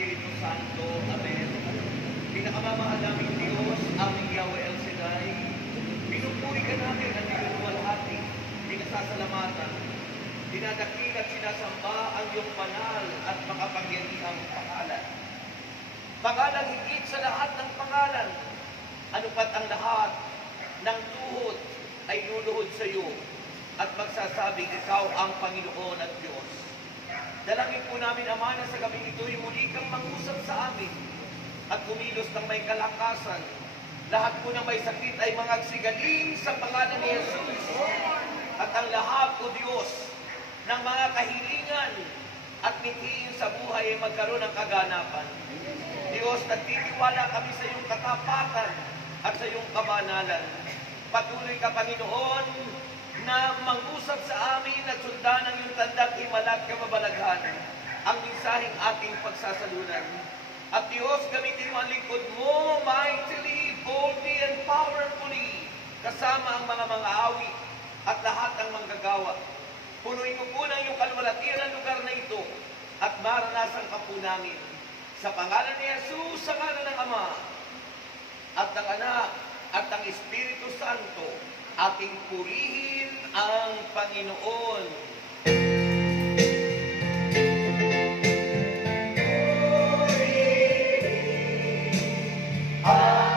Espiritu Santo. Amen. Pinakamamahal naming Diyos, aming Yahweh El Shaddai, pinupuri ka natin at pinuluwalhati, pinasasalamatan, dinadakil at sinasamba ang iyong banal at makapangyarihang pangalan. Pangalan higit sa lahat ng pangalan, ano pat ang lahat ng tuhod ay luluhod sa iyo at magsasabing ikaw ang Panginoon at Diyos. Dalangin po namin, Ama, na sa gabing ito'y muli kang mangusap sa amin at kumilos ng may kalakasan. Lahat po ng may sakit ay mangagsigaling sa pangalan ni Jesus. At ang lahat, O Diyos, ng mga kahilingan at mithiin sa buhay ay magkaroon ng kaganapan. Diyos, nagtitiwala kami sa iyong katapatan at sa iyong kabanalan. Patuloy ka, Panginoon, na mangusap sa amin at sundan ang iyong tanda't himalat kababalaghan ang mensaheng ating pagsasalunan. At Diyos, gamitin mo ang lingkod mo mightily, boldly, and powerfully, kasama ang mga awit at lahat ng manggagawa. Punuin mo po ng iyong kalwalatian ang lugar na ito at maranasan ka po namin. Sa pangalan ni Jesus, sa ngalan ng Ama, at ng Anak, at ng Espiritu Santo, ating purihin ang Panginoon. Bye.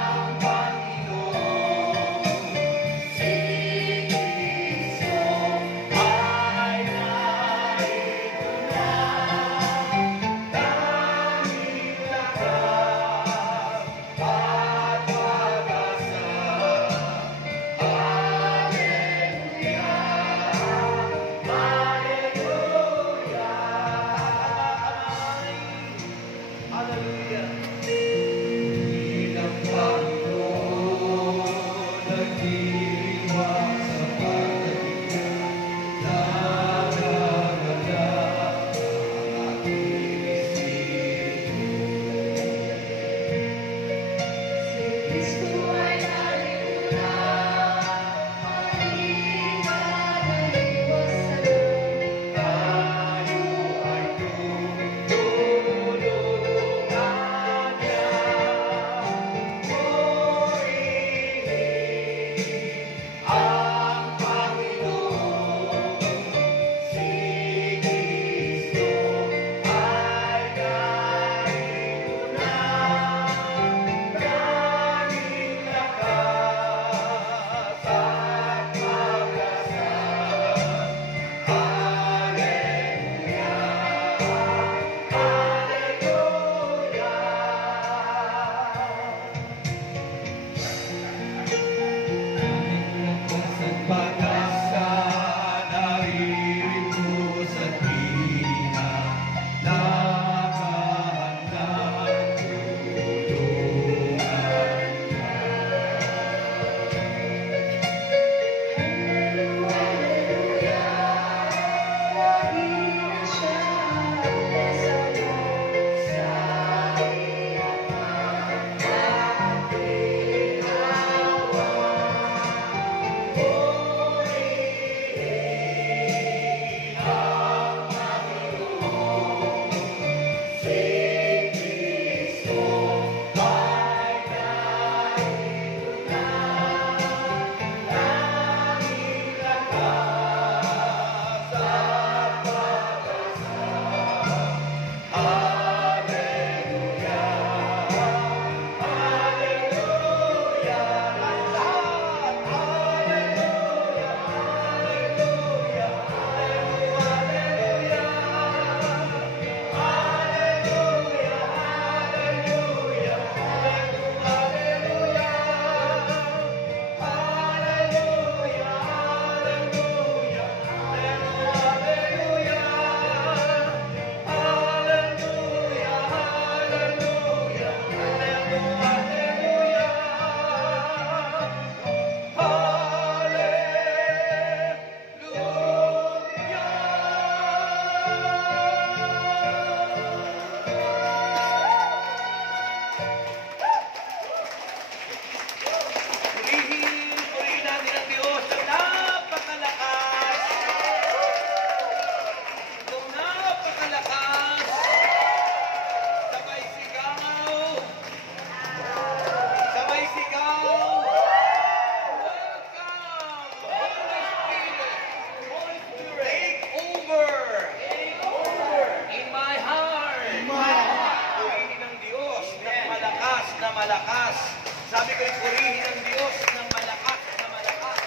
malakas. Sabi ko'y purihin ang Diyos ng malakas na malakas.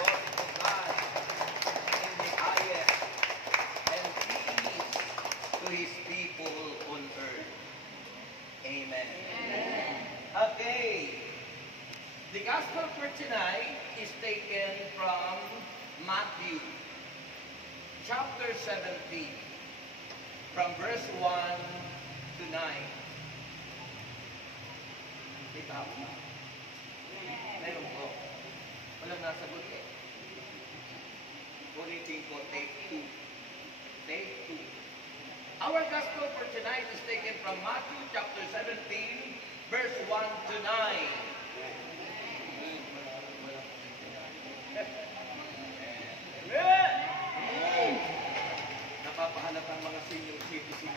Lord to God in the highest, and peace to His people on earth. Amen. Okay. The Gospel for tonight is taken from Matthew chapter 17, from verse 1 to 9. Kita mo na? Meron ko. Walang nasagot eh. Ulitin ko, take 2. Take 2. Our Gospel for tonight is taken from Matthew chapter 17, verse 1 to 9. Napapahalatang mga senior citizen.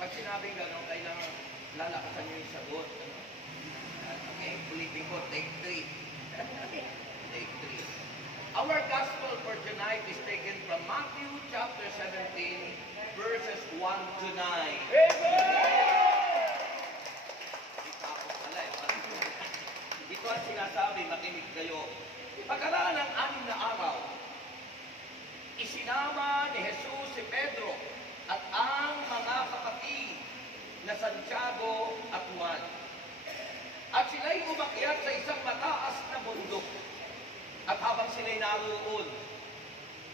Pag sinabing gano'n, kailangan lalakasan nyo yung sagot. Okay, ulitin ko, take 3. Take 3. Our gospel for tonight is taken from Matthew chapter 17, verses 1 to 9. Ito ang sinasabi, makinig kayo. Pagkaraan ng 6 na araw, isinama ni Jesus si Pedro at ang mga kapatid na Santiago at Juan. At sila'y umakyat sa isang mataas na bundok. At habang sila'y naroon,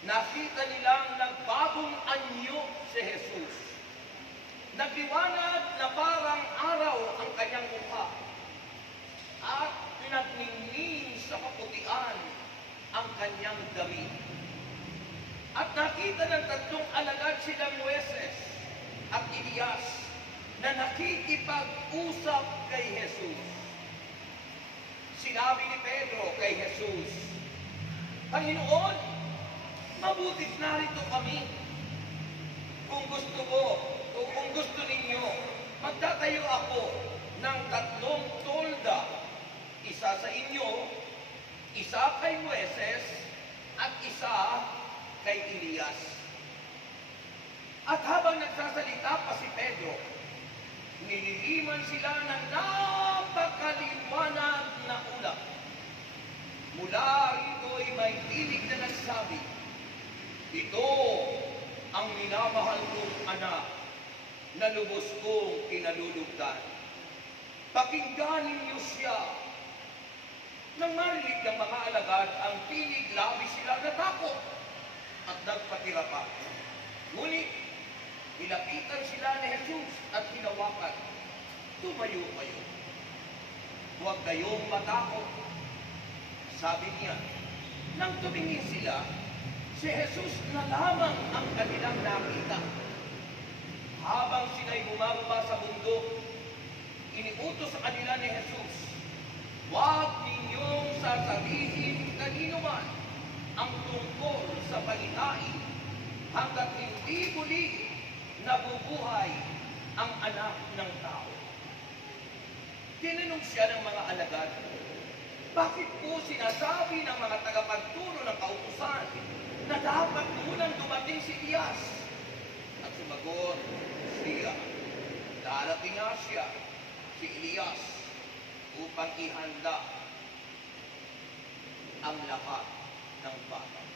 nakita nilang nagbagong anyo si Jesus. Nagliwanag na parang araw ang kanyang mukha. At nagningning sa kaputian ang kanyang damit. At nakita ng 3 alagad silang Moises at Elias na nakikipag-usap kay Jesus. Sinabi ni Pedro kay Jesus, Panginoon, mabutit narito kami. Kung gusto ninyo, magtatayo ako ng 3 tolda, isa sa inyo, isa kay Moises, at isa kay Elias. At habang nagsasalita pa si Pedro, nililiman sila ng napakaliwanag na ulap. Mula rito ay may tinig na nagsabi, ito ang minamahal kong anak na lubos kong kinalulugdan. Pakinggan ninyo siya. Nang marinig ng mga alagad ang tinig, labis sila natakot at nagpatira pa. Ngunit, nilapitan sila ni Jesus at hinawakan. Tumayo kayo. Huwag kayong matakot. Sabi niya, nang tumingin sila, si Jesus na lamang ang kanilang nakita. Habang sila'y bumababa sa bundok, iniutos sa kanila ni Jesus, huwag ninyong sasabihin kanino man ang tungkol sa pagkain hanggat hindi muli nabubuhay ang anak ng tao. Tinanong siya ng mga alagad, bakit po sinasabi ng mga tagapagturo ng kautusan na dapat munang dumating si Elias? At sumagot siya, darating nga siya, si Elias, upang ihanda ang lahat ng bagay.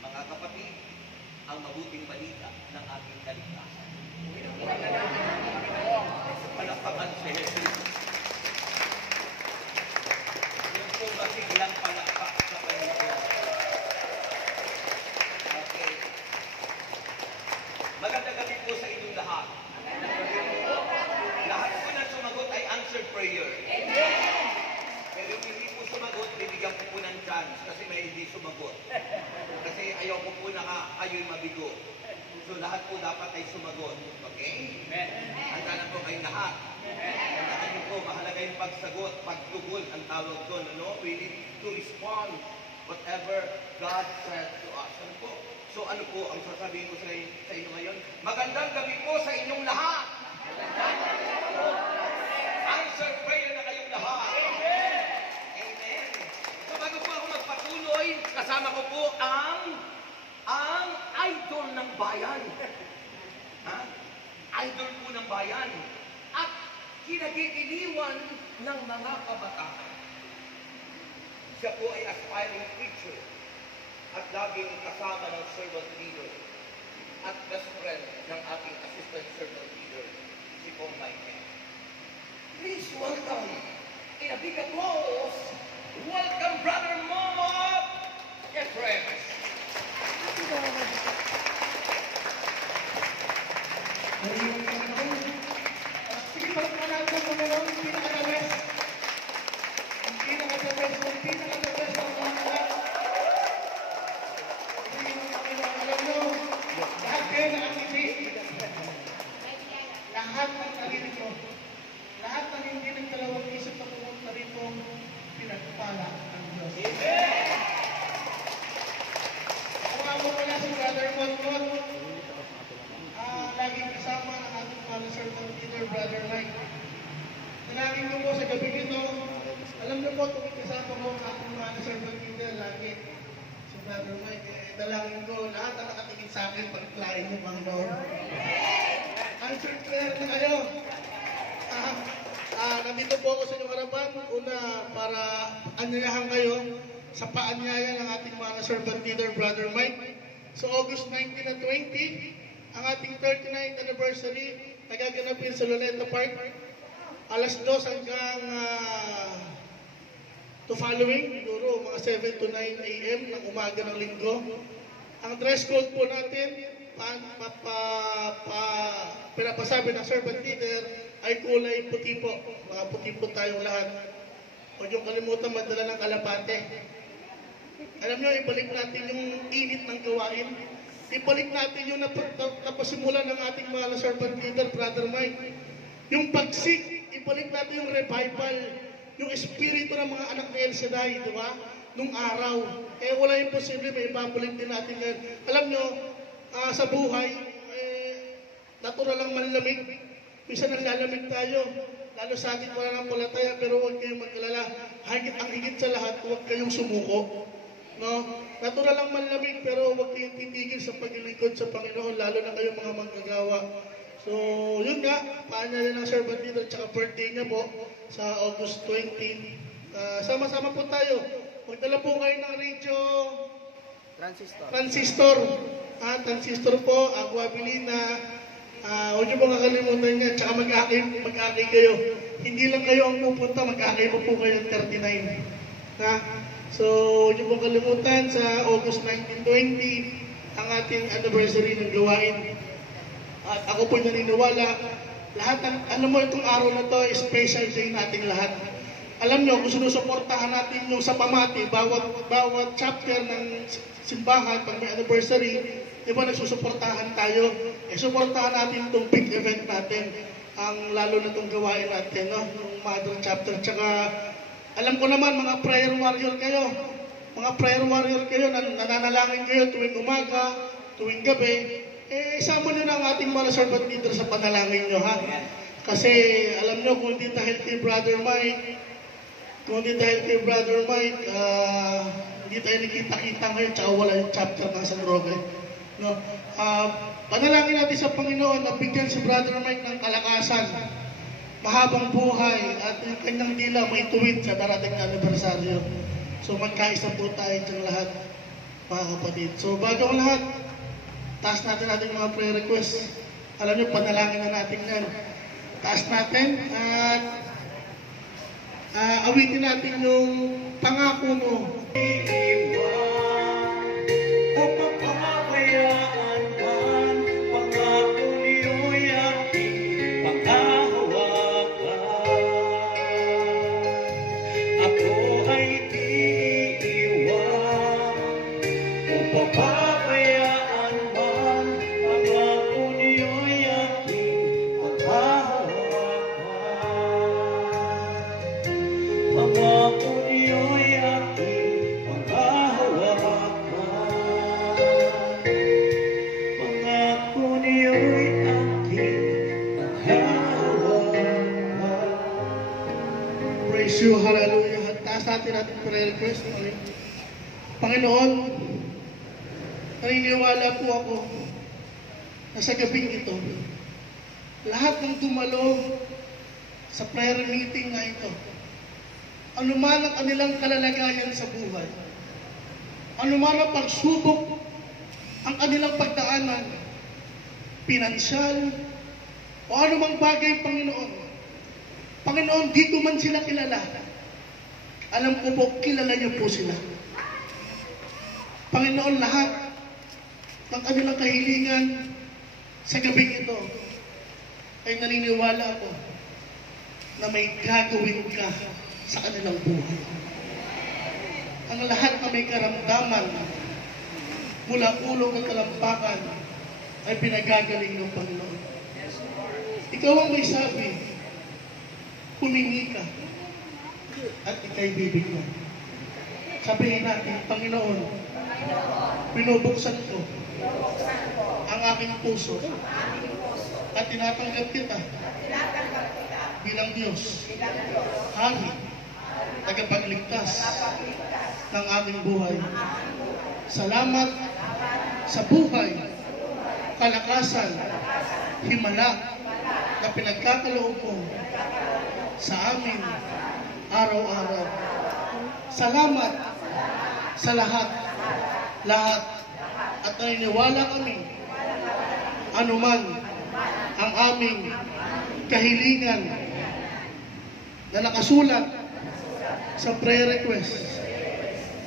Mga kapatid, ang mabuting balita ng ating kaligtasan. Palakpakan si Jesus. Yung po masiglang palakpak sa Panginoon. Okay. Magandang gabi po sa inyong lahat. Lahat po na sumagot ay answered prayer. Pero yung hindi po sumagot, bibigyan ko po ng chance kasi may hindi sumagot. Kasi ayaw ko po na kayo'y mabigo. So lahat po dapat ay sumagot. Okay? Handa na po kayong lahat. Tandaan niyo po, mahalaga yung pagsagot, pagtugol ang tawag doon. Ano? We need to respond whatever God said to us. Ano po? So ano po ang sasabihin ko sa inyo ngayon? Magandang gabi po sa inyong lahat! Answer prayer na kayong lahat! Amen! So bago po ako magpatuloy, pinagigiliwan ng mga kabataan. Siya po ay aspiring preacher at laging kasama ng servant leader at best friend ng ating assistant servant leader, si Pong Michael. Please welcome, in a big applause, welcome Brother Mob Efrem. Sige, pagkakalala ko Panginoon, ang pinaka-the-best. Ang pinaka-the-best, ang pinaka-the-best ang mga lahat. Panginoon, alam nyo, lahat kayo nakangiti. Lahat ng narinig ko, lahat ng hindi nagdalawang isip na pumunta rito, pinagpala ng Diyos. Ako nga mo pala si Brother Monmon, laging kasama ng ating mga servant leader, Brother Mike. Nalangin ko po sa gabi nito, alam niyo po, tuwing kasama ko ang ating mga servant leader, lagi si Brother Mike, dalangin ko, lahat ang nakatingin sa akin, pag-klain niyo, Panginoon. Answer prayer na kayo. Nandito po ako sa inyong harapan, una, para anyayahan kayo sa paanyaya ng ating mga servant leader, Brother Mike. So, August 19 and 20, ang ating 39th anniversary nagaganapin sa Luneta Park. Alas 2 hanggang to following, siguro mga 7 to 9 a.m. ng umaga ng linggo. Ang dress code po natin, pinapasabi ng servant leader, ay kulay puti po. Mga puti po tayong lahat. Huwag yung kalimutan madala ng kalapate. Alam nyo, ibalik natin yung init ng gawain. Ibalik natin yung napasimulan ng ating mga servant leader, Brother Mike. Yung pagsik, ibalik natin yung revival, yung espiritu ng mga anak ni El Shaddai, di ba? Nung araw. Eh, wala imposible, may ibabalik din natin ngayon. Alam nyo, sa buhay, natural lang manlamig. Minsan nalalamig tayo. Lalo sa ating pananampalataya, pero huwag kayong mag-alala. Ang higit sa lahat, huwag kayong sumuko. No? Natural lang manlamig, pero huwag kayong titigil sa paglilingkod sa Panginoon, lalo na kayong mga manggagawa. So, yun nga, paanyaya ng servant leader, tsaka birthday niya po sa August 20. Sama-sama po tayo. Magdala po kayo ng radio transistor. Transistor po, Aquabilina. Huwag niyo pong kakalimutan niya, tsaka mag-akay kayo. Hindi lang kayo ang pupunta, mag-akay po kayo ng 39. So, huwag niyo pong kalimutan sa August 1920, ang ating anniversary ng gawain. At ako po naniniwala, lahat, alam mo itong araw na to, special day nating lahat. Alam nyo, kung sinusuportahan natin yung sa pamati, bawat chapter ng simbahan, pag may anniversary, di ba nagsusuportahan tayo? Suportahan natin itong big event natin, ang lalo na itong gawain natin, no? Yung mother chapter. Tsaka, alam ko naman, mga prayer warrior kayo. Mga prayer warrior kayo, nananalangin kayo tuwing umaga, tuwing gabi. Isama nyo na ang ating mga servant leader sa panalangin nyo, ha? Kasi, alam nyo, kung hindi dahil kay Brother Mike, hindi tayo nakita-kita ngayon, tsaka wala yung chapter ng San Roque. No? Panalangin natin sa Panginoon na bigyan si Brother Mike ng kalakasan, mahabang buhay, at yung kanyang dila may tuwid sa darating na anibersaryo. So magkaisa po tayo dyan lahat, mga kapatid. So bago ang lahat, taas natin ating mga prayer requests. Alam niyo, panalangin na natin yan. Taas natin at awitin natin yung pangako mo. Praise you, hallelujah. Taas natin ating prayer request. Panginoon, naniniwala po ako na sa gabing ito, lahat ng dumalo sa prayer meeting na ito, anuman ang kanilang kalalagayan sa buhay, anuman ang pagsubok ang kanilang pagdaanan, pinansyal, o anumang bagay, Panginoon. Panginoon, di ko man sila kilala. Alam ko po, kilala niyo po sila. Panginoon, lahat ng kanilang kahilingan sa gabing ito, ay naniniwala ako na may gagawin ka sa kanilang buhay. Ang lahat na may karamdaman mula ulo ng talampakan ay pinagagaling ng Panginoon. Ikaw ang may sabi, humingi ka at ika'y bibigyan. Sabihin natin, Panginoon, binubuksan ko ang aking puso at tinatanggap kita bilang Diyos, Hari, tagapagligtas ng aking buhay. Salamat sa buhay, kalakasan, himala na pinagkakaloob mo sa amin araw-araw. Salamat sa lahat at naniniwala kami anuman ang aming kahilingan na nakasulat sa prayer request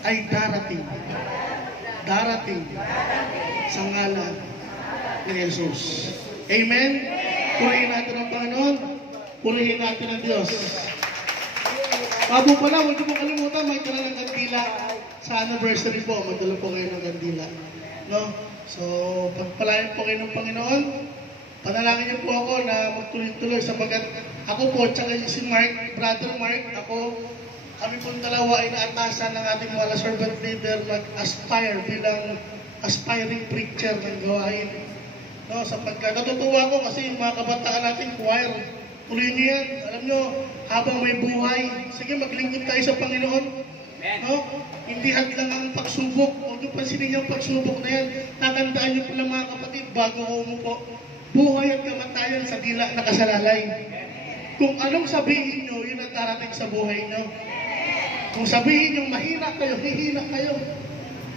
ay darating sa ngalan ni Jesus. Amen? Purihin natin ang Panginoon, purihin natin ang Diyos. Bago pala, huwag niyo po kalimutan, may dala ng kandila sa anniversary po. Magdala po kayo ng kandila. No? So, pagpalain po kayo ng Panginoon. Panalangin niyo po ako na magtuloy-tuloy sapagat ako po, tsaka si Mark, Brother Mark, kami pong dalawa ay naatasan ng ating mga servant leader mag-aspire bilang aspiring preacher ng gawain. No, sapagkat natutuwa ko kasi yung mga kabataan natin, choir, tuloy niyo yan. Alam nyo, habang may buhay, sige maglingkod tayo sa Panginoon. No? Hindi hadlang ang pagsubok. Huwag nyo pansinin yung pagsubok na yan. Tatandaan nyo pala mga kapatid, bago ako umupo, buhay at kamatayan sa dila na kasalalay. Kung anong sabihin nyo, yun ang darating sa buhay nyo. Kung sabihin nyo mahina kayo, hihina kayo.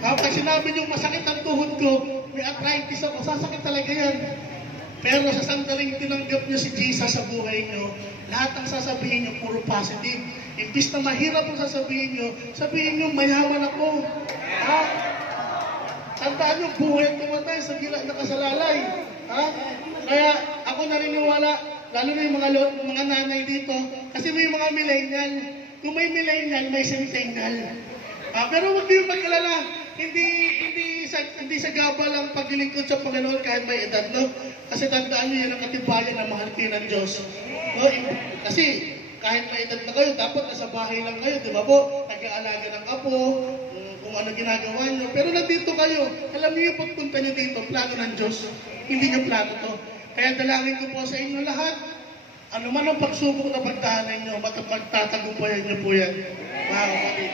Kapag sinabi nyo masakit ang tuhod ko, may arthritis ako, sasakit talaga yan. Pero sa sandaling tinanggap nyo si Jesus sa buhay nyo, lahat ang sasabihin nyo, puro positive. Imbis na mahirap ang sabihin nyo, mayaman ako. Ha? Tandaan nyo, buhay at tumatay sa gila na kasalalay. Ha? Kaya ako naniniwala, lalo na yung mga nanay dito, kasi may mga millennial. Kung may millennial, may centennial. Pero huwag kayong mag-alala, hindi sa gabal ang paglilingkod sa Panginoon kahit may edad, no? Kasi tandaan nyo yan ang katibayan na mahal kayo ng Diyos. No? Kasi kahit may edad na kayo, dapat nasa bahay lang kayo, di ba po? Nag-aalaga ng apo, kung ano ginagawa nyo. Pero nandito kayo, alam niyo yung pagpunta nyo dito, plano ng Diyos. Hindi nyo plano to. Kaya dalangin ko po sa inyo lahat, ano man ang pagsubok na pagdahanan nyo, magtatagumpayan nyo po yan. Mga kapatid,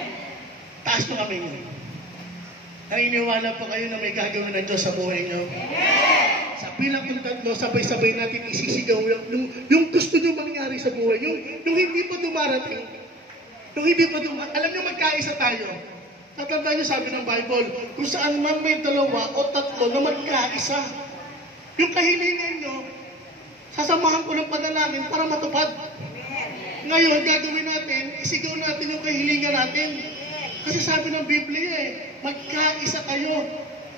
taas po kami nyo. Naniniwala pa kayo na may gagawin ng Diyos sa buhay nyo. Sa bilang kung tatlo, sabay-sabay natin isisigaw yung gusto nyo mangyari sa buhay. Yung hindi pa dumarating. Alam nyo, magkaisa tayo. Tatandaan nyo, sabi ng Bible, kung saan man may dalawa o tatlo na magkaisa. Yung kahilingan nyo, sasamahan ko ng panalangin para matupad. Ngayon, gagawin natin, isigaw natin yung kahilingan natin. Kasi sabi ng Biblia magkaisa kayo.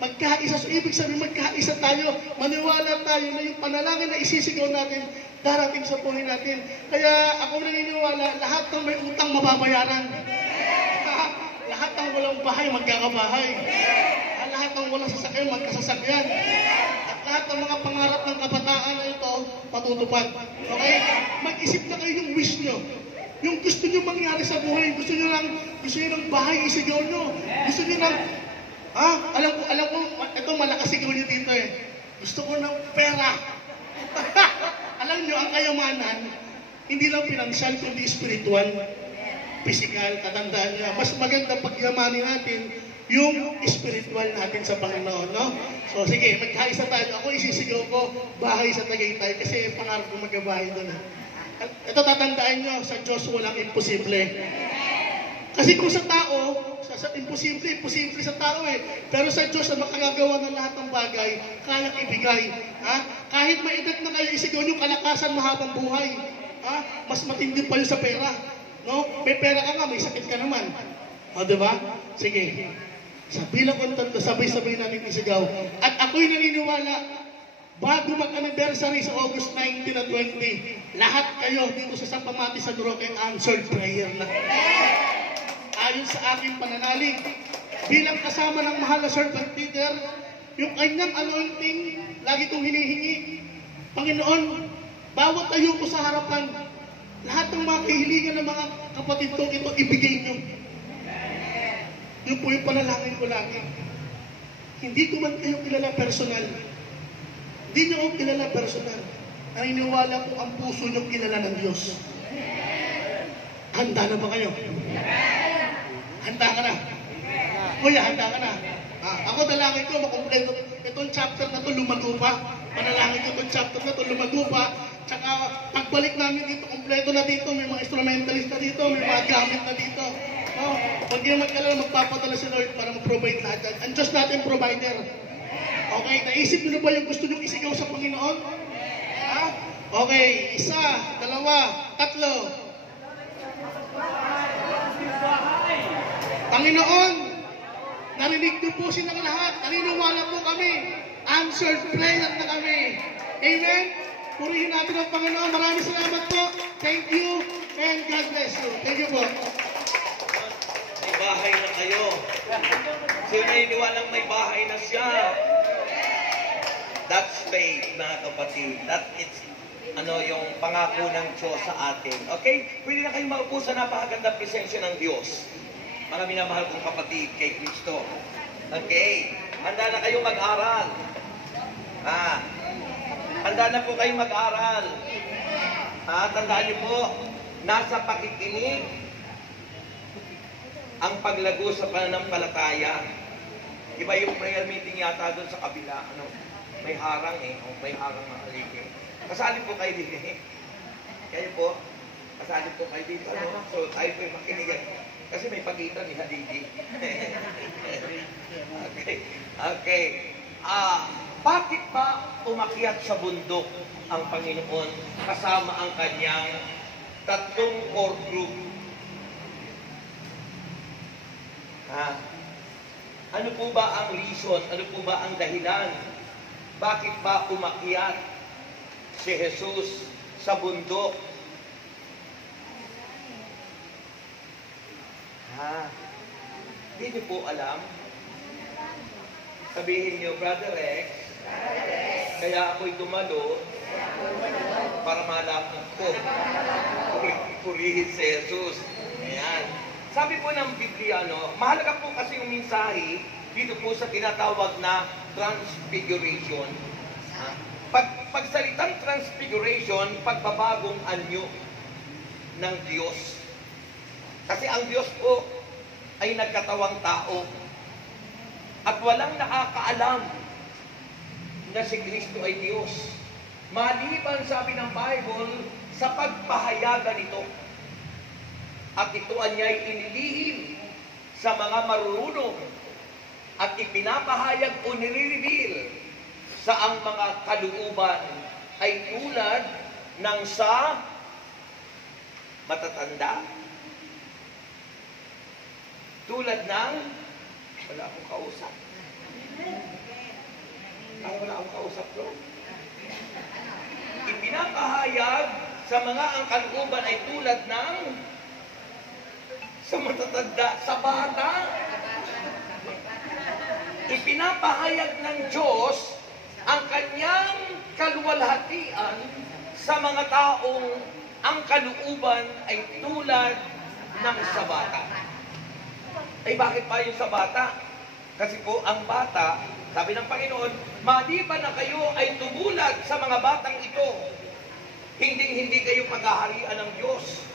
Magkaisa. So, ibig sabihin, magkaisa tayo. Maniwala tayo na yung panalangin na isisigaw natin, darating sa buhay natin. Kaya ako naniniwala, lahat ng may utang mababayaran. Lahat ng walang bahay, magkakabahay. Lahat ng walang sasakyan, magkasasakyan. At lahat ng mga pangarap ng kabataan na ito, patutupad. Okay? Mag-isip na kayo yung wish nyo. Yung gusto nyo mangyari sa buhay, gusto nyo ng bahay, isigaw nyo. Gusto nyo ng, alam ko, ito malakas sigaw nyo dito Gusto ko ng pera. Alam nyo, ang kayamanan, hindi lang pinansyal, kundi spiritual, physical, tatandaan nyo. Mas maganda pagyamanin natin yung spiritual natin sa Panginoon, no? So, sige, magkaisa tayo. Ako isisigaw ko, bahay sa Tagaytay, kasi pangarap ko magkabahay doon. Ito tatandaan nyo, sa Diyos walang imposible. Kasi kung sa tao, imposible sa tao eh. Pero sa Diyos na makagagawa ng lahat ng bagay, kayang ibigay. Ha? Kahit may edad na kayo, isigaw nyo kalakasan, mahabang buhay. Ha? Mas matindi pa yun sa pera. No? May pera ka nga, may sakit ka naman. O, diba? Sige. Sa bilang kong tatlo, sabay-sabay natin isigaw. At ako'y naniniwala, bago mag-anniversary sa August 19 at 20, lahat kayo dito sa Sampamati San Roque answered prayer na. Ayon sa aking pananalig, bilang kasama ng mahal na Servant Peter, yung kanyang anointing, lagi kong hinihingi. Panginoon, bawat tayo ko sa harapan, lahat ng mga kahiligan ng mga kapatid ko, ito ibigay nyo. Yun po yung panalangin ko lagi. Hindi ko man kayo kilala personal. Hindi nyo ako kilala personal. Naniniwala ko ang puso nyo kilala ng Diyos. Handa na ba kayo? Handa ka na? Kuya, handa ka na? Ako dalangin ko, makumpleto. Itong chapter na to lumago pa. Panalangin ko itong chapter na to lumago pa. Tsaka pagbalik namin dito, kumpleto na dito. May mga instrumentalist na dito, may mga gamit na dito. Pag yung magkalala, magpapadala si Lord para mag-provide lahat yan. Ang Diyos natin provider. Okay, naisip nyo na ba yung gusto nyo isigaw sa Panginoon? Ha? Okay, 1, 2, 3. Panginoon, narinig niyo po silang lahat. Naniniwala po kami. Answered prayer na kami. Amen? Purihin natin ang Panginoon. Maraming salamat po. Thank you and God bless you. Thank you po. May bahay na kayo. Sino naniniwalang may bahay na siya? That's faith, mga kapatid. That is yung pangako ng Diyos sa atin. Okay? Pwede na kayong maupo sa napakagandang presensya ng Diyos. Mga minamahal kong kapatid kay Kristo. Okay? Handa na kayong mag-aral. Handa na po kayong mag-aral. Tandaan niyo po, nasa pakikinig ang paglago sa pananampalataya. Iba yung prayer meeting yata doon sa kabila. May harang may harang mga haligi. Kasali po kayo dito. Kayo po, kasali po kayo dito. So, tayo po yung makinigan. Kasi may pagitan ni haligi. Okay. Bakit ba umakyat sa bundok ang Panginoon kasama ang kanyang tatlong core group? Ano po ba ang reason? Ano po ba ang dahilan? Bakit ba umakyat si Jesus sa bundok? Hindi niyo po alam? Sabihin niyo, Brother Rex, kaya ako'y dumalo para malaman ko. Purihin si Jesus. Ayan. Sabi po ng Biblia, mahalaga po kasi yung mensahe dito po sa tinatawag na transfiguration. Pag salitang transfiguration, pagbabagong anyo ng Diyos. Kasi ang Diyos po ay nagkatawang tao. At walang nakakaalam na si Kristo ay Diyos. Maliban, sabi ng Bible, sa pagpahayagan nito. At ito anya'y inilihim sa mga marurunong at ipinapahayag o nire-reveal sa ang mga kalooban ay tulad ng sa matatanda. Tulad ng wala akong kausap. Wala akong kausap, bro. Ipinapahayag sa mga ang kalooban ay tulad ng sa matatanda, sa bata. Ipinapahayag ng Diyos ang kanyang kaluwalhatian sa mga taong ang kalooban ay tulad ng sa bata. Ay bakit pa yung sa bata? Kasi po ang bata, sabi ng Panginoon, maliban na kayo ay tumulag sa mga batang ito, hindi kayo paghaharian ng Diyos.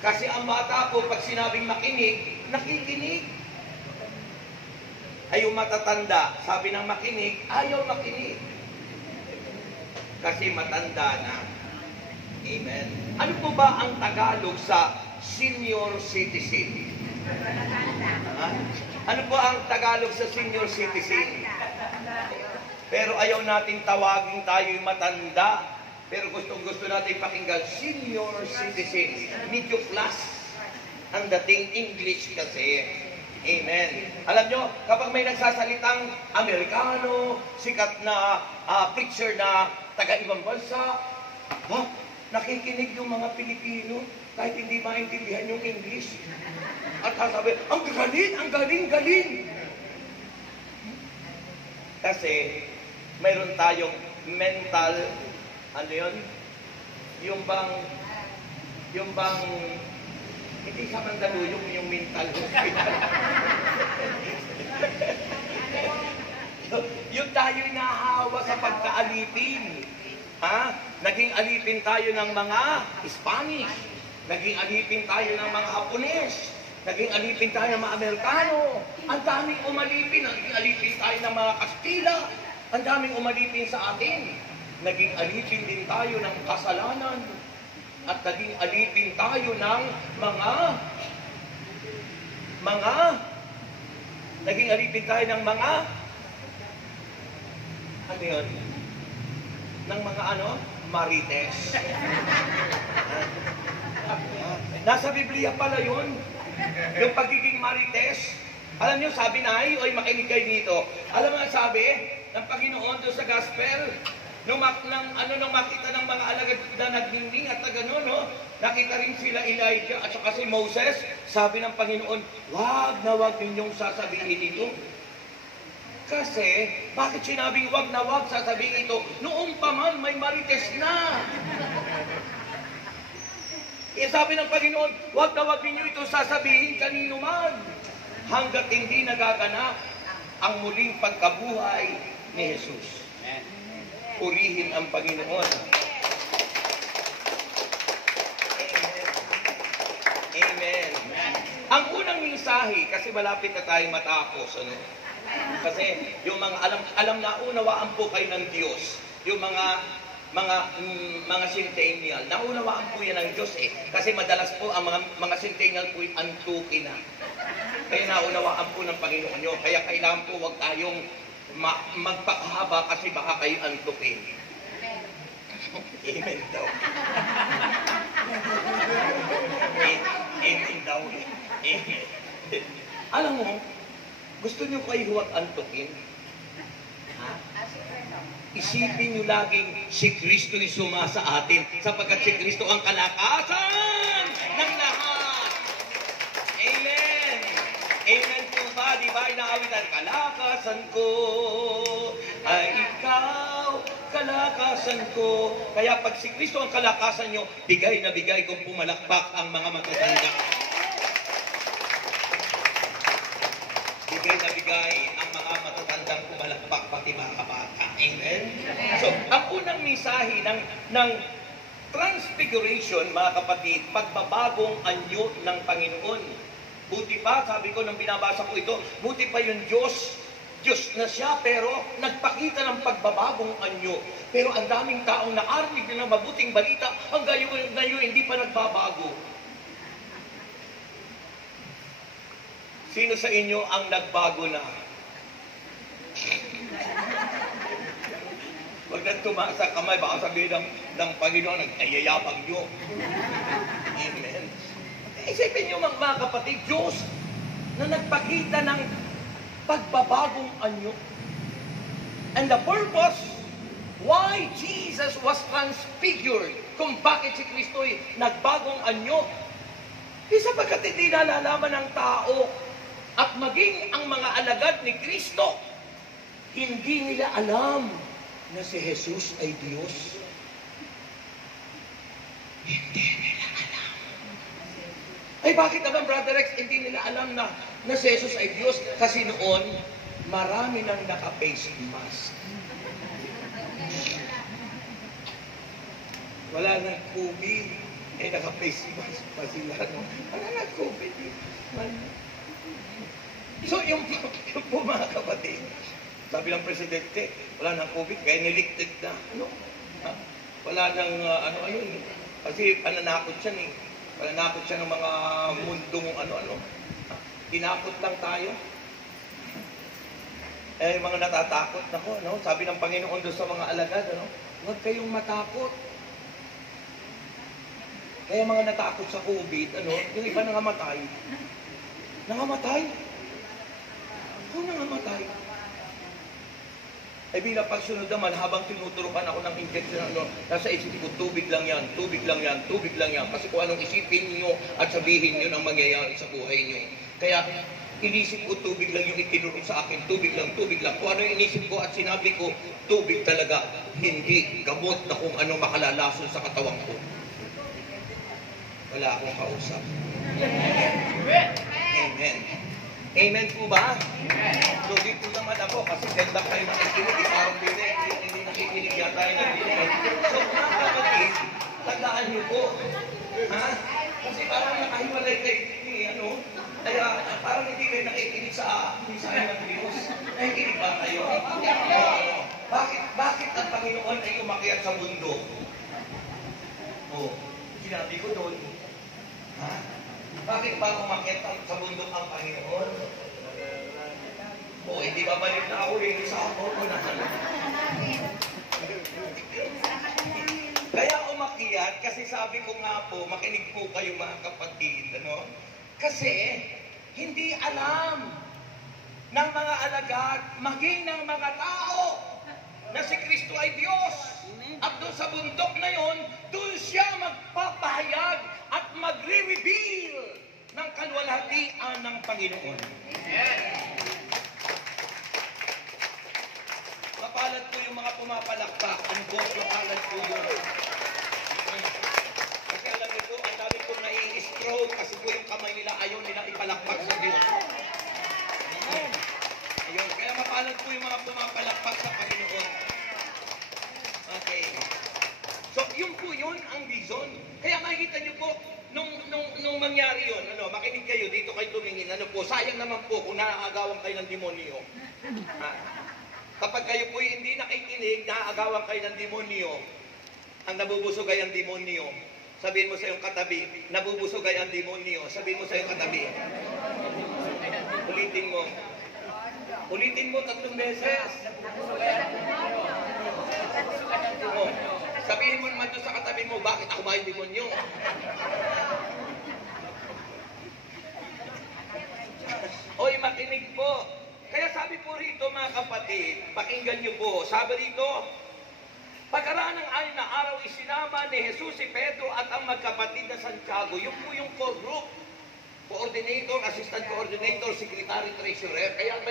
Kasi ang bata po, pag sinabing makinig, nakikinig. Ay yung matatanda, sabi ng makinig, ayaw makinig. Kasi matanda na. Amen. Ano po ba ang Tagalog sa senior citizen? Ha? Ano po ang Tagalog sa senior citizen? Pero ayaw natin tawagin tayo'y matanda. Pero gusto natin pakinggan senior citizen. Medyo plus ang dating English kasi. Amen. Alam nyo, kapag may nagsasalitang Amerikano, sikat na preacher na taga-ibang bansa, nakikinig yung mga Pilipino kahit hindi maintindihan yung English. At sasabi, ang galing. Kasi, mayroon tayong mental, ano yun? Yung bang, hindi sa Mandaluyong yung mental hospital. Yung tayo'y nahawa sa pagkaalipin. Naging alipin tayo ng mga Spanish. Naging alipin tayo ng mga Hapones. Naging alipin tayo ng mga Amerikano. Ang daming umalipin. Naging alipin tayo ng mga Kastila. Ang daming umalipin sa atin. Naging alipin din tayo ng kasalanan. At naging alipin tayo ng naging alipin tayo ng mga ano yun? Ng mga marites. Nasa Biblia pala yun. Yung pagiging marites. Alam niyo, sabi na oy, makinig kayo dito. Alam mo ang sabi ng Panginoon doon sa gospel? Nung makita ng mga alagad na nagmingming at gano'n, no? Nakita rin sila Elijah at saka si Moses. Sabi ng Panginoon, wag ninyong sasabihin ito. Kasi, bakit sinabing wag na wag sasabihin ito? Noong pa man, may marites na. Sabi ng Panginoon, wag na wag ninyo ito sasabihin kanino man. Hanggat hindi nagaganap ang muling pagkabuhay ni Jesus. Purihin ang Panginoon. Amen. Ang unang mensahe, kasi malapit na tayong matapos, kasi yung mga alam na unawaan po kayo ng Diyos. Yung mga centennial, naunawaan po yan ng Diyos Kasi madalas po ang mga centennial po antukin na. Kaya naunawaan po ng Panginoon nyo. Kaya kailangan po huwag tayong magpakahaba kasi baka kayo antukin. Amen daw. Amen daw. Amen. Alam mo, gusto nyo kayo huwag antukin? Isipin nyo laging si Kristo'y suma sa atin sapagkat si Kristo ang kalakasan ng lahat. Amen. Amen po ba? Di ba inaawitan? Kalakasan ko ay ikaw, kalakasan ko. Kaya pag si Kristo ang kalakasan nyo, bigay na bigay kung pumalakpak ang mga matatanda. Bigay na bigay ang mga matatandang pumalakpak pati mga kabata. Amen? So, ang unang mensahe ng Transfiguration, mga kapatid, pagbabagong anyo ng Panginoon. Buti pa, sabi ko nung binabasa ko ito, buti pa yung Diyos na siya, pero nagpakita ng pagbabagong anyo. Pero ang daming taong nakarinig na ng mabuting balita, ang gayon hindi pa nagbabago. Sino sa inyo ang nagbago na? Huwag na tumaas sa kamay, baka sabihin ng Panginoon, nagkayayapag nyo. Amen. Isipin nyo mga kapatid, Diyos na nagpakita ng pagbabagong anyo. And the purpose why Jesus was transfigured, kung bakit si Kristo'y nagbagong anyo, sapagkat hindi nalalaman ng tao at maging ang mga alagad ni Kristo, hindi nila alam na si Jesus ay Diyos. Hindi nila alam. Ay bakit naman, Brother Rex, hindi nila alam na si Jesus ay Diyos? Kasi noon, marami nang naka-face mask. Wala nang COVID, naka-face mask pa sila. Wala nang COVID. So, yung po mga kapatid, sabi ng Presidente, wala nang COVID, kaya niligtig na. Wala nang, ayun, Kasi pananakot siya eh. Pananakot siya ng mga mundong ano-ano. Tinakot lang tayo. Eh, mga natatakot. Nako, no? Sabi ng Panginoon doon sa mga alagad, ano? Huwag kayong matakot. Kaya mga natakot sa COVID, ano? Yung iba nangamatay. Nangamatay? Ako nangamatay. Eh bilang pagsunod naman, habang tinuturukan ako ng injection, ano, nasa isip ko, tubig lang yan, tubig lang yan, tubig lang yan. Kasi kung anong isipin niyo at sabihin niyo ang mangyayari sa buhay niyo. Kaya inisip ko, tubig lang yung itinuro sa akin, tubig lang, tubig lang. Kung ano yung inisip ko at sinabi ko, tubig talaga, hindi gamot na kung ano makalalason sa katawan ko. Wala akong kausap. Amen. Amen po ba? So dito naman ako kasi ganda kayo nakikinig, parang hindi nakikinig yata yung nakikinig. So mga kapatid, tandaan niyo po, ha? Kasi parang nakahiwalay kayo ano, kaya parang hindi kayo nakikinig sa mensahe ng Diyos. Nakikinig ba kayo? Bakit ang Panginoon ay umakyat sa mundo? Sinabi ko doon, ha? Bakit ba umakyat sa mundo ang Panginoon? Hindi ba balik na ako sa ako na. Kaya umakyat, kasi sabi ko nga po, makinig po kayo mga kapatid, ano? Kasi, hindi alam ng mga alagad, maging ng mga tao, na si Kristo ay Diyos. At doon sa bundok na yon, doon siya magpapahayag at magre-reveal ng kaluwalhatian ng Panginoon. Mapalad po yung mga pumapalakpak. Ang bosyo palad po yun. Kasi alam niyo po, ang dami pong nai-stroke kasi po yung kamay nila ayaw nila ipalakpak sa Diyos. Ayun. Kaya mapalad po yung mga pumapalakpak sa Panginoon. Okay. So, yun po yun ang reason. Kaya makikita niyo po, nung mangyari yun, makinig kayo, dito kayo tumingin, sayang naman po kung naaagawan kayo ng demonyo. Kapag kayo po hindi nakikinig, naaagawan kayo ng demonyo, ang nabubusog ay ang demonyo. Sabihin mo sa iyong katabi, nabubusog ay ang demonyo. Sabihin mo sa iyong katabi. Ulitin mo. Ulitin mo 3 beses. Sabihin mo naman doon sa katabi mo, bakit ako ba yung demonyo? Oy, makinig po. Kaya sabi po rito mga kapatid, pakinggan niyo po. Sabi rito, pagkaraan ng 6 na araw, isinama ni Jesus si Pedro at ang magkapatid na Santiago. Yung po yung core group. Coordinator, assistant coordinator, secretary, treasurer. Kaya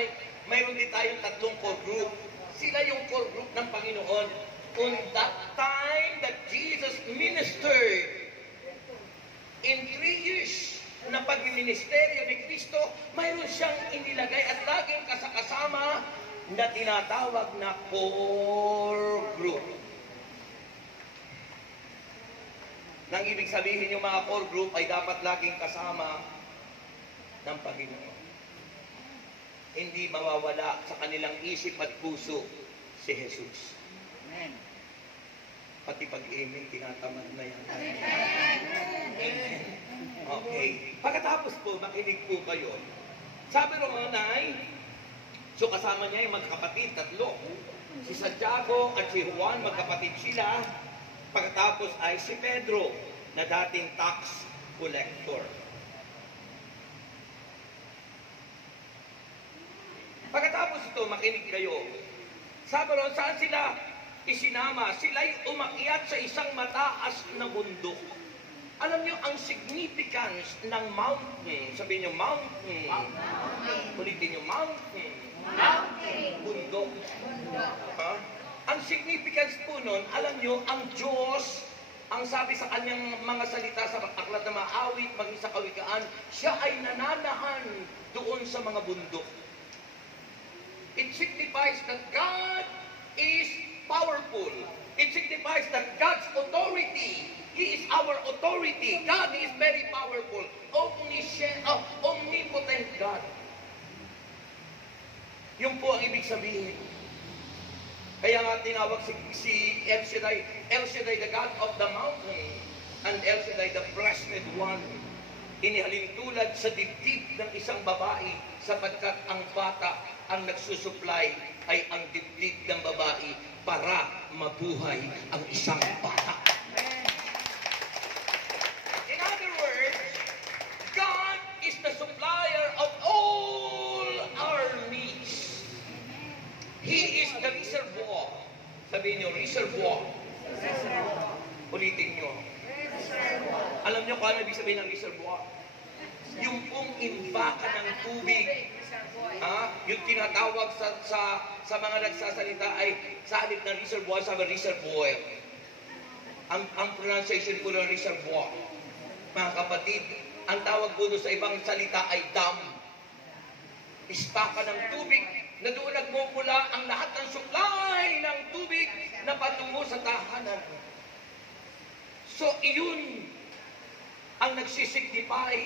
mayroon din tayong 3 core group. Sila yung core group ng Panginoon. On that time that Jesus ministered in 3 years na pagministeryo ni Kristo, mayroon siyang inilagay at laging kasama na tinatawag na core group. Nang ibig sabihin yung mga core group ay dapat laging kasama ng Panginoon. Hindi mawawala sa kanilang isip at puso si Jesus. Amen. Pati pag-amen, tinatamad na yan. Amen. Okay. Pagkatapos po, makinig po kayo. Sabi ron ay, so kasama niya yung magkapatid, 3. Si Santiago at si Juan, magkapatid sila. Pagkatapos ay si Pedro, na dating tax collector. Pagkatapos ito, makinig kayo. Sabi ron, saan sila isinama? Sila'y umakyat sa isang mataas na bundok. Alam niyo ang significance ng mountain. Sabihin niyo, mountain. Ulitin niyo, mountain. Bundok. Ha? Ang significance po nun, alam niyo, ang Diyos, ang sabi sa kanyang mga salita sa aklat na maawit, maging sa kawikaan, siya ay nananahan doon sa mga bundok. It signifies that God is powerful. It signifies that God's authority, He is our authority. God is very powerful. Omniscient, omnipotent God. Yun po ang ibig sabihin. Kaya nga tinawag si El Shaddai, the God of the mountain. ang El Shaddai, the breasted one, inihalin tulad sa dibdib ng isang babae sapagkat ang bata ang nagsusupply ay ang dibdib ng babae para mabuhay ang isang bata. In other words, God is the supplier of all our needs. He is the reservoir. Sabihin niyo, reservoir. Ulitin niyo. Alam niyo kung ano ibig sabihin ng reservoir? Yung pong imbaka ng tubig. Yung tinatawag sa mga nagsasalita ay sa halip ng reservoir, sa reservoir. Ang pronunciation po ng reservoir. Mga kapatid, ang tawag po doon sa ibang salita ay dam. Istaka ng tubig na doon nagmumula ang lahat ng supply ng tubig na patungo sa tahanan. So, iyon ang nagsisignify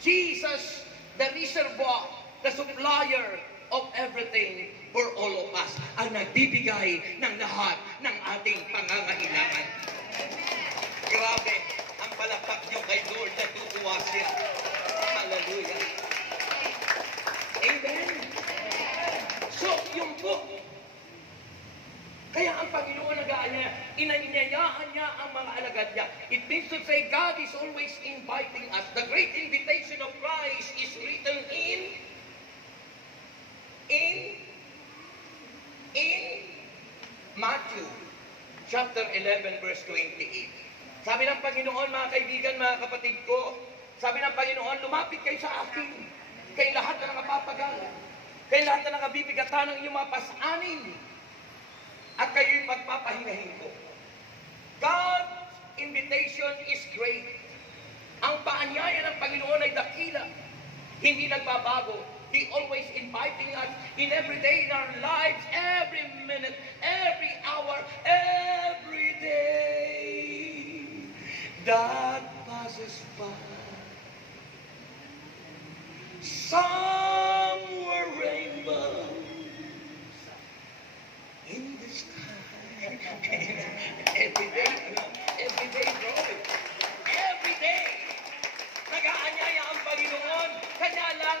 Jesus, the reservoir, the supplier of everything for all of us, ang nagbibigay ng lahat ng ating pangangailangan. Grabe, ang palakpak niyo kay Lord na tutuwa siya. Hallelujah. Amen. So, yung book, kaya ang Panginoon nag-aanya, inanyayaan niya ang mga alagad niya. It means to say God is always inviting us. The great invitation of Christ is written in Matthew chapter 11 verse 28. Sabi ng Panginoon, mga kaibigan, mga kapatid ko, sabi ng Panginoon, lumapit kayo sa akin, kay lahat na nakapapagal, kay lahat na nakabibigatan ng inyong mga pasanin, at kayo'y pagpapahingahin ko. God's invitation is great. Ang paanyaya ng Panginoon ay dakila. Hindi nagbabago. He always inviting us in every day in our lives, every minute, every hour, every day that passes by. Somewhere rainbow in the sky. Every day, bro. Every day. Nag-aanyaya ang Panginoon. Kanya lang,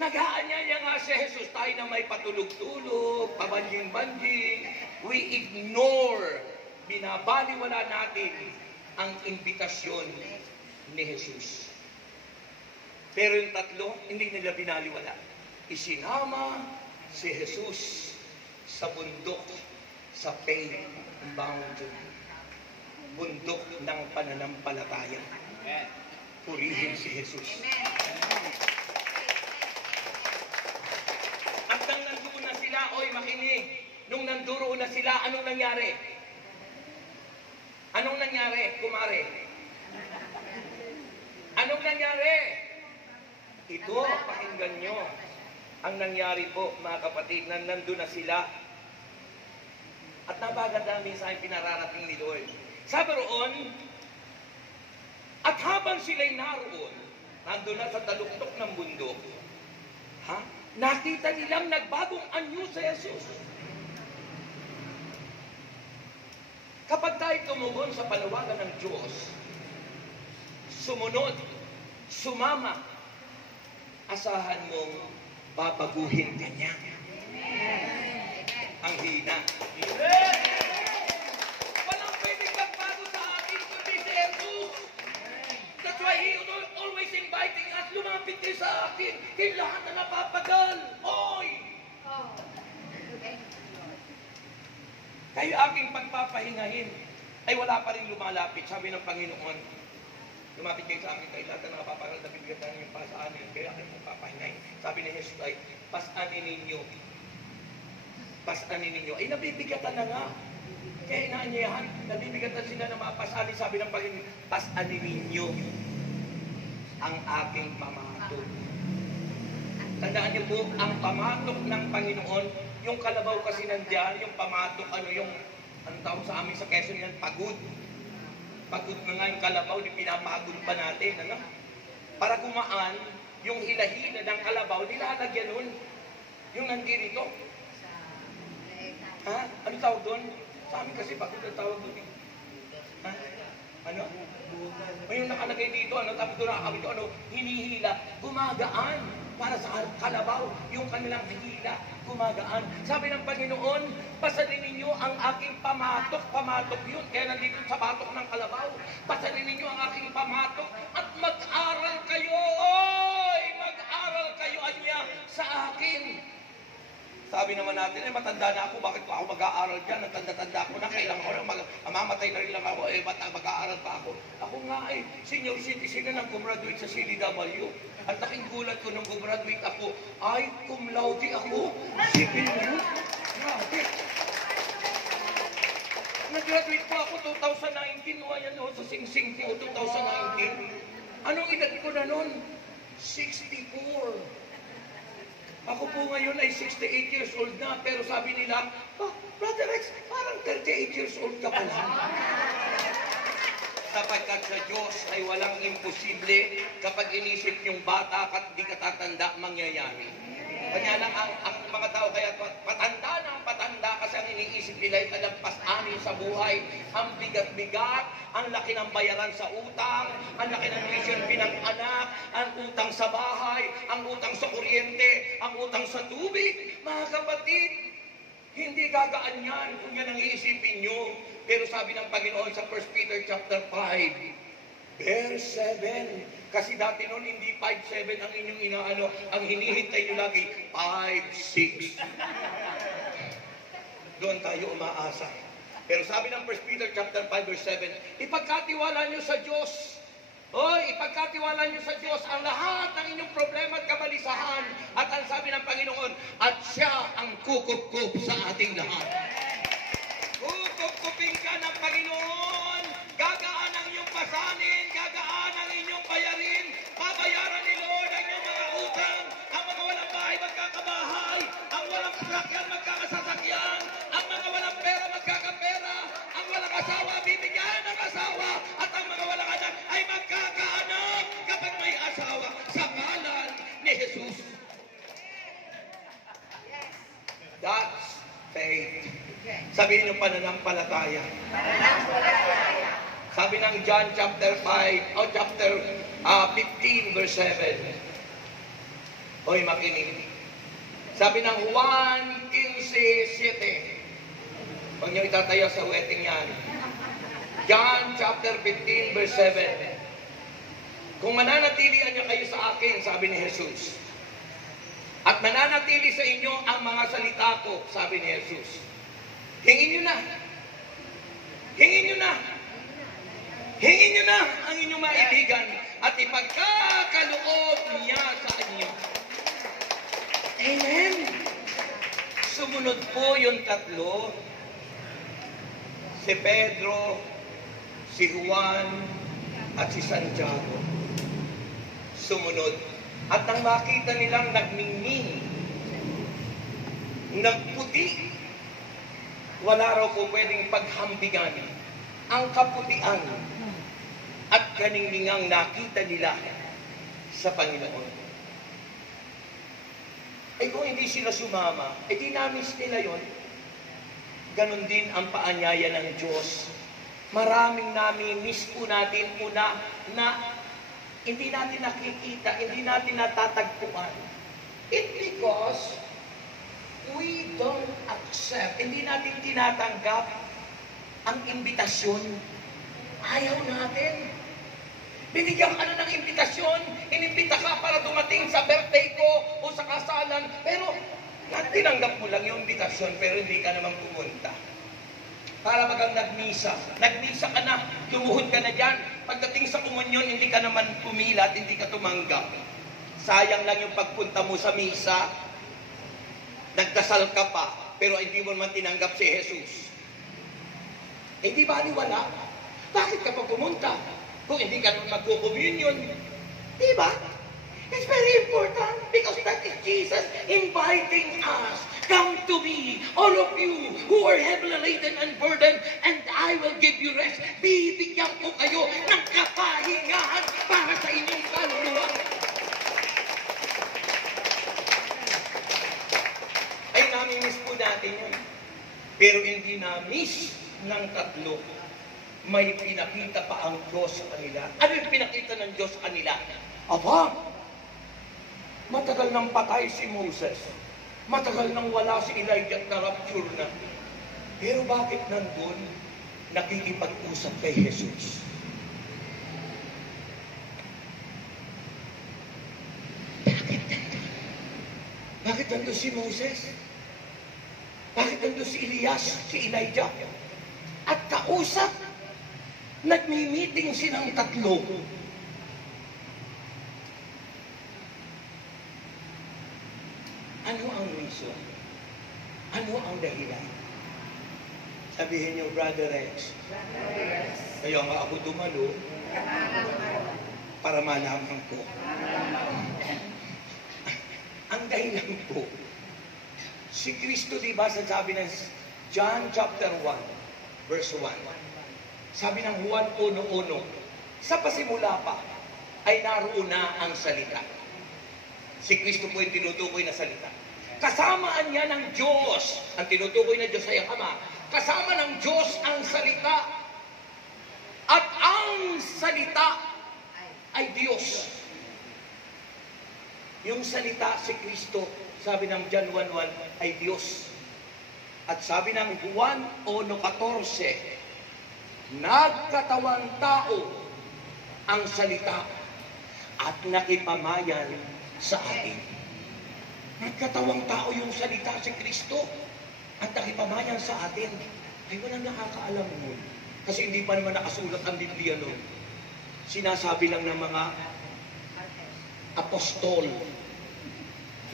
nag-aanyaya nga si Jesus tayo na may patulog-tulog, pabanjing-banjing. We ignore, binabaliwala natin ang imbitasyon ni Jesus. Pero yung tatlo, hindi nila binaliwala. Isinama si Jesus sa bundok, sa faith mountain. Bundok ng pananampalataya. Purihin si Jesus. At nang nandoon na sila, oy makinig, nung nandoon na sila, anong nangyari? Anong nangyari, kumare? Anong nangyari? Ito, pakinggan nyo. Ang nangyari po, mga kapatid, na nandun na sila. At napaganda ang minsan pinararating ni Lord. Sabi roon, at habang sila'y naroon, nandun na sa taluktok ng bundok, nakita nilang nagbagong anyo sa Jesus. Kapag tayo tumugon sa panawagan ng Diyos, sumunod, sumama, asahan mong babaguhin ka niya. Ang hina. Walang pwedeng magbago sa akin kundi si Jesus. That's why He always inviting us, lumapit kayo sa akin, kay lahat na napapagal. Oy! Kayo aking pagpapahingahin ay wala pa rin lumalapit. Sabi ng Panginoon, lumapit kayo sa akin, kayo lahat na napapagal na bibigatan yung pasaanin, kaya aking pagpapahingahin. Sabi ni Jesus ay, pasanin ninyo. Pasanin ninyo. Ay, nabibigatan na nga. Kaya inaanyayahan, nabibigatan sila ng mga pasali. Sabi ng Panginoon, pasanin ninyo ang aking pamatok. Tandaan niyo po, ang pamatok ng Panginoon, yung kalabaw kasi nandiyan, yung pamatok, anong tawag sa amin sa Quezon yan, pagod. Pagod na nga yung kalabaw, di pinapagod pa natin, ano? Para gumaan, yung hilahila ng kalabaw, nilalagyan nun. Yung nandirito. Ano tawag doon? Sa amin kasi pagod ang tawag doon. Ano? May yung nakalagay dito, ano, tapos doon nakakabit ko, ano, hinihila, gumagaan para sa kalabaw, yung kanilang hila, gumagaan. Sabi ng Panginoon, pasalin ninyo ang aking pamatok, pamatok yun, kaya nandito sa batok ng kalabaw, pasalin ninyo ang aking pamatok, at mag-aral kayo, oy, mag-aral kayo anya sa akin. Sabi naman natin, matanda na ako, bakit pa ako mag-aaral dyan? Tanda-tanda ako na, kailangan ko na mamatay na rin lang ako, mag-aaral pa ako. Ako nga senior citizen na nang gumraduate sa CDW. At laking gulat ko nung gumraduate ako, ay, cum laude ako. Sipin mo yun? Grabe. Nag-graduate po ako 2019, yan o, sa Sing-Sing po, 2019. Anong edad ko na nun? 64. Ako po ngayon ay 68 years old na, pero sabi nila, Brother Rex, parang 38 years old ka pa lang. Sapagkat sa Diyos ay walang imposible kapag inisip yung bata at di ka tatanda, mangyayari. Kanya lang ang mga tao kaya patanda ng patanda kasi ang iniisip nila ay kalampas-ani sa buhay. Ang bigat-bigat, ang laki ng bayaran sa utang, ang laki ng tuition fee ng anak, ang utang sa bahay, ang utang sa kuryente, ang utang sa tubig. Mga kapatid, hindi gagaan yan kung yan ang iisipin nyo. Pero sabi ng Panginoon sa 1 Peter chapter 5, verse 7, kasi dati noon hindi 5-7 ang inyong inaano, ang hinihintay nyo lagi, 5-6. Doon tayo umaasa. Pero sabi ng 1 Peter chapter 5 verse 7, ipagkatiwala nyo sa Diyos. Ipagkatiwala nyo sa Diyos ang lahat ng inyong problema at kabalisahan. At ang sabi ng Panginoon, at siya ang kukup-kup sa ating lahat. Kukup-kupin ka ng Panginoon. Gagaan ang iyong pasanin, gagaan ang inyong bayarin. Babayaran ni Lord ang inyong mga utang. Ang mga walang bahay magkakabahay. Ang walang sasakyan magkakasasakyan. Ang mga walang pera magkakapera. Ang walang asawa bibigyan ng asawa. At ang mga walang anak ay magkakaanak kapag may asawa sa ngalan ni Jesus. That's faith. Sabihin yung pananampalataya. Sabi ng John chapter 5, o chapter 15 verse 7. Hoy, makinig. Sabi ng Juan 15:7. Huwag niyo itatayo sa wedding yan. John chapter 15 verse 7. Kung mananatilian niyo kayo sa akin, sabi ni Jesus, at mananatili sa inyo ang mga salita ko, sabi ni Jesus, hingin niyo na. Hingin niyo na. Hingin niyo na ang inyong maibigan at ipagkakaloob niya sa inyo. Amen. Sumunod po yung tatlo. Si Pedro, si Juan, at si Santiago. Sumunod. At nang makita nilang nagmingming, nagputi, wala raw po pwedeng paghambigan ang kaputian at kaningningang nakita nila sa Panginoon. Ay kung hindi sila sumama, di na-miss nila yon. Ganon din ang paanyaya ng Diyos. Maraming nami-miss po natin una na hindi natin nakikita, hindi natin natatagpuan. It's because we don't accept, hindi natin tinatanggap ang imbitasyon. Ayaw natin. Binigyan ka na ng imbitasyon, inimbita ka para dumating sa birthday ko o sa kasalan, pero tinanggap mo lang yung imbitasyon, pero hindi ka naman pumunta. Para magang nagmisa. Nagmisa ka na, lumuhod ka na dyan. Pagdating sa komunyon, hindi ka naman pumila at hindi ka tumanggap. Sayang lang yung pagpunta mo sa misa. Nagdasal ka pa, pero hindi mo naman tinanggap si Jesus. Hindi baliwala. Bakit ka pa pumunta? Kung hindi ka naman magko-communion. Diba? It's very important because that is Jesus inviting us. Come to me, all of you who are heavily laden and burdened, and I will give you rest. Bibigyan ko kayo ng kapahingahan para sa inyong kaluluwa. Ay, nami-miss po natin yun. Pero hindi na-miss ng tatlo. may pinakita pa ang Diyos sa kanila. Ano yung pinakita ng Diyos sa kanila? Aba, matagal nang patay si Moses. Matagal nang wala si Elijah at na-rapture na. Pero bakit nandun nakikipag-usap kay Jesus? Bakit nandun si Moses? Bakit nandun si Elias, si Elijah? At kausap, nagmi-meeting silang tatlo. Ano ang reason? Ano ang dahilan? Sabihin niyo, Brother Rex. Kaya nga ako dumalo para malaman ko. Ang dahilan po, si Kristo, di ba, sabi ng John chapter 1, verse 1, sabi ng Juan 1:1, sa pasimula pa, ay naroon na ang salita. Si Kristo po yung tinutukoy na salita. Kasamaan niya ng Diyos, ang tinutukoy na Diyos ay ang Ama. Kasama ng Diyos ang salita. At ang salita ay Diyos. Yung salita si Kristo, sabi ng John 1:1, ay Diyos. At sabi ng Juan 1:14, nagkatawang tao ang salita at nakipamayan sa atin. Nagkatawang tao yung salita si Kristo at nakipamayan sa atin. Ay walang nakakaalam nun. Kasi hindi pa naman nakasulat ang Biblia nun. Sinasabi lang ng mga apostol,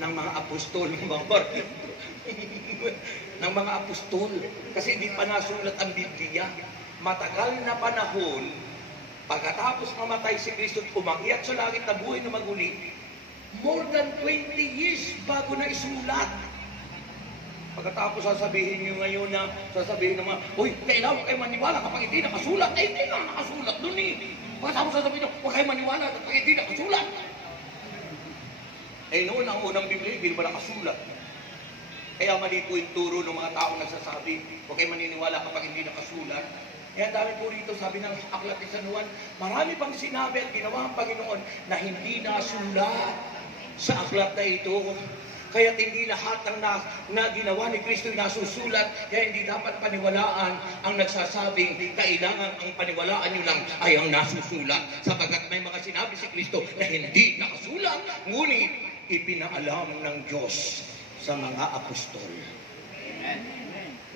ng mga apostol, ng mga martir, ng mga apostol. Kasi hindi pa nasulat ang Biblia. Matagal na panahon, pagkatapos mamatay si Kristo at umakyat sa langit na buhay na maguli, more than 20 years bago na isulat. Pagkatapos sasabihin nyo ngayon na, sasabihin naman, uy, kailangan kayo maniwala kapag hindi nakasulat. Eh, hindi na nakasulat dun eh. Pagkatapos sasabihin nyo, huwag kayo maniwala kapag hindi nakasulat. Eh noon, ang unang Biblia, hindi ba nakasulat? Kaya mali po yung turo ng mga taong nagsasabi, huwag kayo maniniwala kapag hindi nakasulat. Kaya dami po rito, sabi ng aklat ni San Juan, marami pang sinabi at ginawa ang Panginoon na hindi nasulat sa aklat na ito. Kaya hindi lahat ng na ginawa ni Kristo nasusulat, kaya hindi dapat paniwalaan ang nagsasabing kailangan ang paniwalaan nyo lang ay ang nasusulat. Sapagkat may mga sinabi si Kristo na hindi nakasulat, ngunit ipinaalam ng Diyos sa mga apostol.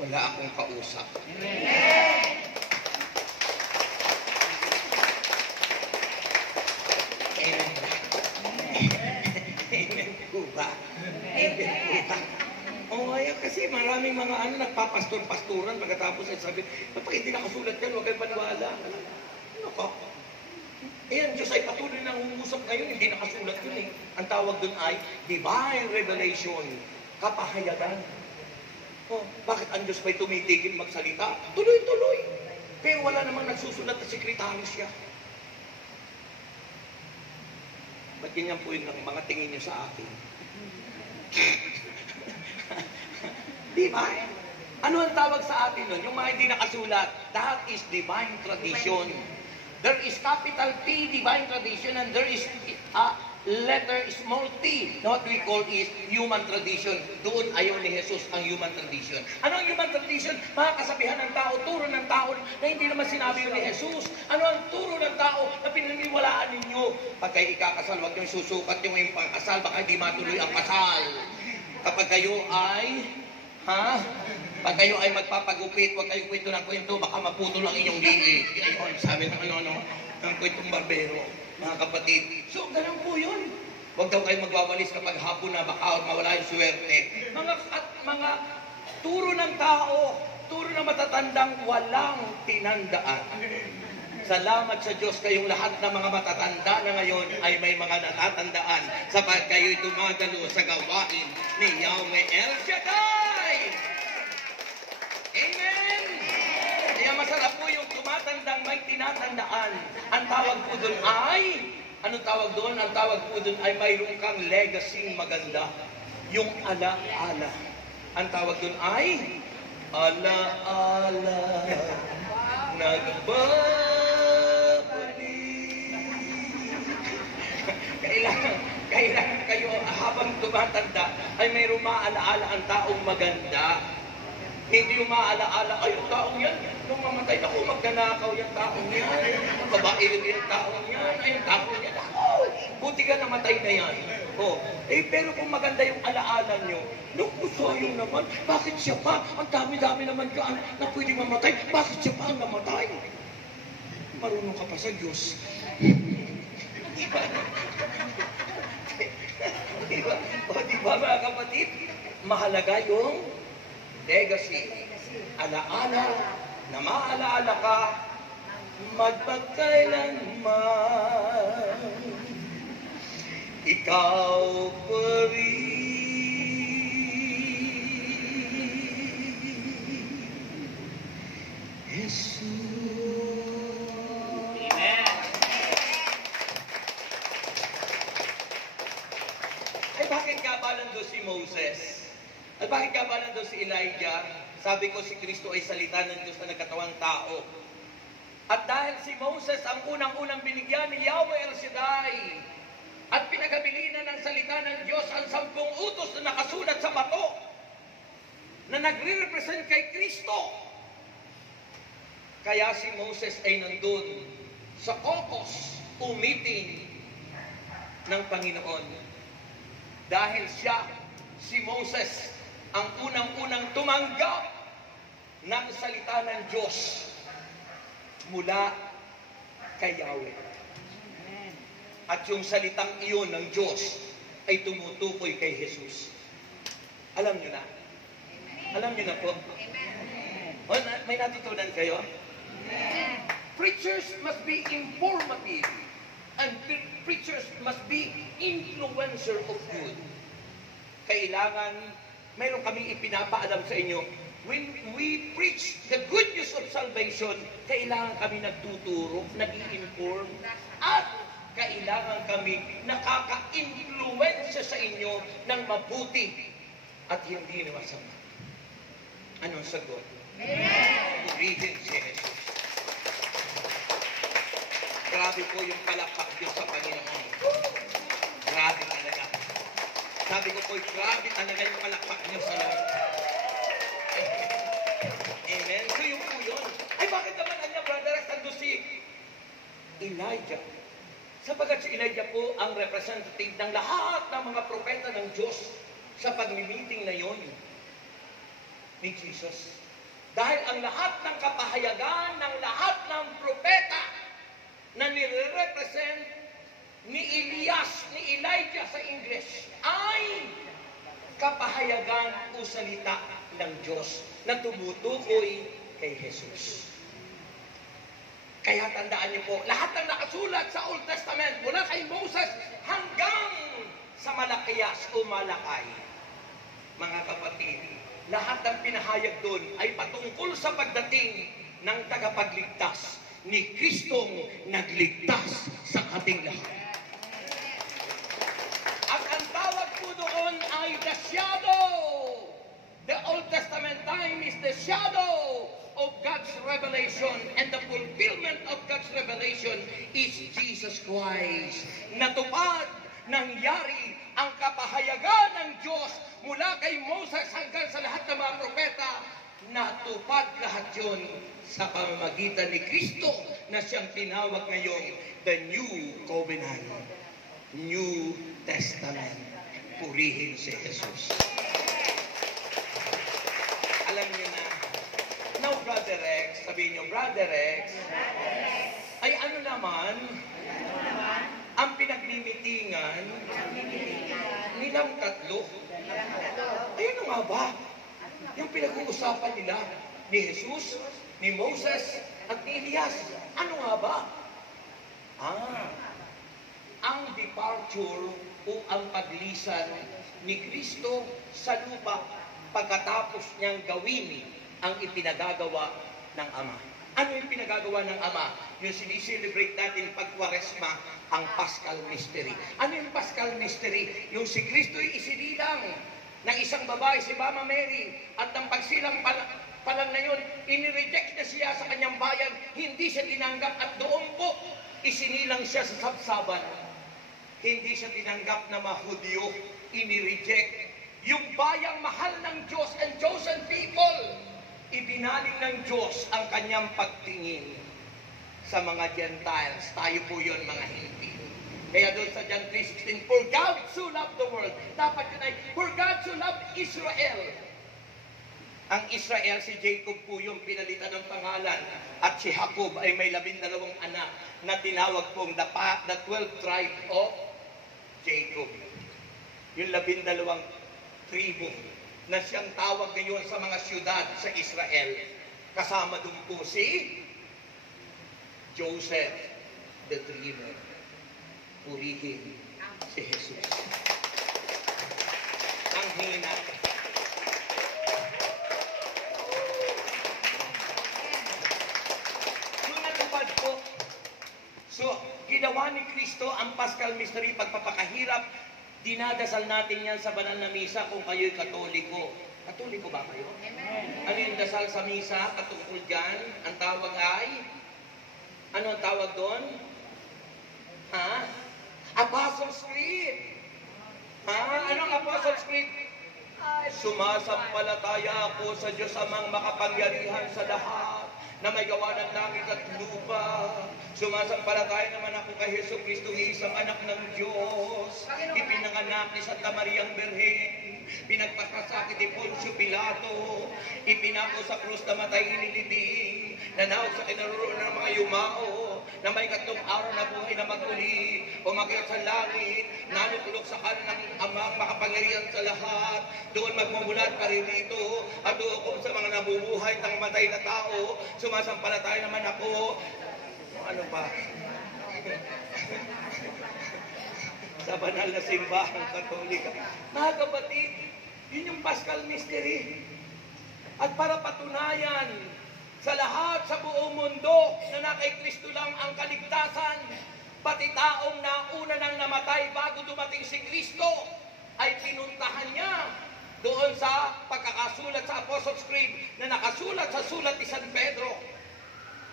Wala akong kausap. Amen po ba? Amen po ba? O kaya kasi maraming mga nagpapastor-pastoran pagkatapos ay sabi, kapag hindi nakasulat yan, huwag kayo paniwala. Ano ka? Ayan, Diyos ay patuloy na umusap ngayon, hindi nakasulat yun eh. Ang tawag dun ay divine revelation, kapahayagan. Oh, bakit ang Diyos ba'y tumitigil magsalita? Tuloy-tuloy. Pero wala namang nagsusulat na sekretaryo siya. Ba't ganyan po yun ang mga tingin niyo sa akin? Di ba? Ano ang tawag sa atin nun? Yung mga hindi nakasulat, that is divine tradition. There is capital T, divine tradition, and there is letter small t. What we call is human tradition. Doon ayaw ni Jesus ang human tradition. Ano ang human tradition? Mga kasabihan ng tao, turo ng tao na hindi naman sinabi ni Jesus. Ano ang turo ng tao na pinaniniwalaan ninyo? Pag kayo ikakasal, huwag niyong susukat yung pangkasal, baka hindi matuloy ang kasal. Kapag kayo ay, pag kayo ay magpapagupit, huwag kayong kwento ng kwento, baka maputol ang inyong liig. Ayun, sabi ng ng kwentong barbero, mga kapatid. So, ganun po yun. Huwag daw kayo magwawalis kapag hapon na, baka mawala yung swerte. Mga turo ng tao, turo ng matatandang walang tinandaan. Salamat sa Diyos kayong lahat ng mga matatanda na ngayon ay may mga natatandaan sapagkat kayo'y dumagalo sa gawain ni Yahweh El Shaddai. Amen! Kaya masarap po yung tumatandang may tinatandaan. Ang tawag po doon ay, anong tawag doon? Ang tawag po doon ay mayroon kang legacy maganda. Yung ala-ala. Ang tawag doon ay, ala-ala. Kailangan kayo habang tumatanda ay may rumaalaala ang taong maganda. Hindi yung maalaala, ay yung taong yan, nung mamatay ako, magnanakaw yung taong yan, babae yung taong yan, ay yung taong yan, ako, buti ka namatay na yan. Pero kung maganda yung alaala nyo, nung sayang naman, bakit siya pa? Ang dami-dami naman ka na pwede mamatay, bakit siya pa ang namatay? Marunong ka pa sa Diyos. Diba mga kapatid? Mahalaga yung legacy. Alaala na maalaala ka magpagkailanman. Ikaw pa rin, Jesus. Ay bakit nga ba nandun si Moses? At bakit nga ba nandun si Elijah? Sabi ko si Kristo ay salita ng Diyos na nagkatawang tao. At dahil si Moses ang unang-unang binigyan ni Yahweh El Shaddai at pinagabilinan ng salita ng Diyos ang 10 utos na nakasulat sa bato na nagre-represent kay Kristo. Kaya si Moses ay nandun sa kokos, umiting ng Panginoon. Dahil siya, si Moses, ang unang-unang tumanggap ng salita ng Diyos mula kay Yahweh. At yung salitang iyon ng Diyos ay tumutukoy kay Jesus. Alam nyo na? Alam nyo na po? May natutunan kayo? Preachers must be informative. And preachers must be influencer of good. Kailangan, mayroon kaming ipinapaalam sa inyo. When we preach the good news of salvation, kailangan kami nagtuturo, nag-i-inform, at kailangan kami nakaka-influensya sa inyo ng mabuti at hindi na masama. Anong sagot? Purihin si Jesus. Grabe po yung palakpak Diyos sa Panginoon. Grabe talaga. Sabi ko po, grabe talaga yung palakpak Diyos sa Lord. Amen. So yung po yun. Ay bakit naman niya, brother, sando si Elijah? Sapagat si Elijah po ang representative ng lahat ng mga propeta ng Diyos sa pag-meeting na yon ni Jesus. Dahil ang lahat ng kapahayagan ng lahat ng propeta na nire-represent ni Elias, ni Elijah sa English, ay kapahayagan o salita ng Diyos na tumutukoy kay Jesus. Kaya tandaan niyo po, lahat ng nakasulat sa Old Testament, mula kay Moses hanggang sa Malakias o Malakay, mga kapatid, lahat ng pinahayag doon ay patungkol sa pagdating ng tagapagligtas ni Kristong nagligtas sa ating lahat. At ang tawag po doon ay the shadow. The Old Testament time is the shadow of God's revelation, and the fulfillment of God's revelation is Jesus Christ. Natupad, nangyari ang kapahayagan ng Diyos mula kay Moses hanggang sa lahat ng mga propeta. Natupad lahat yun sa pamamagitan ni Kristo na siyang tinawag ngayon the New Covenant, New Testament. Purihin si Jesus. Alam niyo na, now, Brother Rex, sabihin niyo, Brother Rex, ay ano naman ang pinaglimitingan nilang tatlo? Ay ano nga ba? Yung pinag-uusapan nila ni Jesus, ni Moses, at ni Elias. Ano nga ba? Ang departure o ang paglisan ni Kristo sa lupa pagkatapos niyang gawin ang ipinagagawa ng Ama. Ano yung pinagagawa ng Ama? Yung sinicelebrate natin pag Kwaresma, ang Paschal Mystery. Ano yung Paschal Mystery? Yung si Kristo'y isinilang ng isang babae, si Mama Mary, at ang pagsilang pa lang na yun, inireject na siya sa kanyang bayan, hindi siya tinanggap at doon po, isinilang siya sa sabsaban. Hindi siya tinanggap na mahudyo, inireject. Yung bayang mahal ng Diyos and chosen people, ibinaling ng Diyos ang kanyang pagtingin sa mga Gentiles. Tayo po yun, mga hindi. Kaya doon sa John 3:16, for God so loved the world. Dapat yun ay, for God so loved Israel. Ang Israel, si Jacob po yung pinalitan ng pangalan. At si Jacob ay may 12 anak na tinawag pong the 12 tribe of Jacob. Yung 12 tribo na siyang tawag ngayon sa mga syudad sa Israel. Kasama doon po si Joseph, the dreamer. Purihin si Jesus. Ang hina. Nung natupad po, ginawa ni Kristo ang Paschal Mystery, pagpapakahirap, dinadasal natin yan sa banal na misa kung kayo'y Katoliko. Katoliko ba kayo? Amen. Ano yung dasal sa misa? Katungkol dyan, ang tawag ay, ano ang tawag doon? Apostles' Creed. Ano ang Apostles' Creed? Sumasampalataya ako sa Diyos amang makapangyarihan sa lahat, na may gawa ng langit at lupa. Sumasampalataya naman ako kay Hesus Kristo, isang anak ng Diyos, ipinanganak ni Santa Mariang Birhen, pinagpakasakit ni Poncio Pilato, ipinako sa krus na matay inilibing, nanawag sa kinaruro ng mga yumao, na may 3 araw na buhay na maguli, umakyat sa langit, nanutulog sa kanan ng Amang makapangyarihan sa lahat, doon magmumulat pa rin dito, at doon sa mga nabubuhay ng matay na tao. Sumasampalataya naman ako, ano pa? Sa banal na simbahang Katolika. Mga kapatid, yun yung Paschal Mystery. At para patunayan sa lahat sa buong mundo na na kay Kristo lang ang kaligtasan, pati taong nauna nang namatay bago dumating si Kristo, ay pinuntahan niya doon sa pagkakasulat sa Apostles' Creed na nakasulat sa sulat ni San Pedro,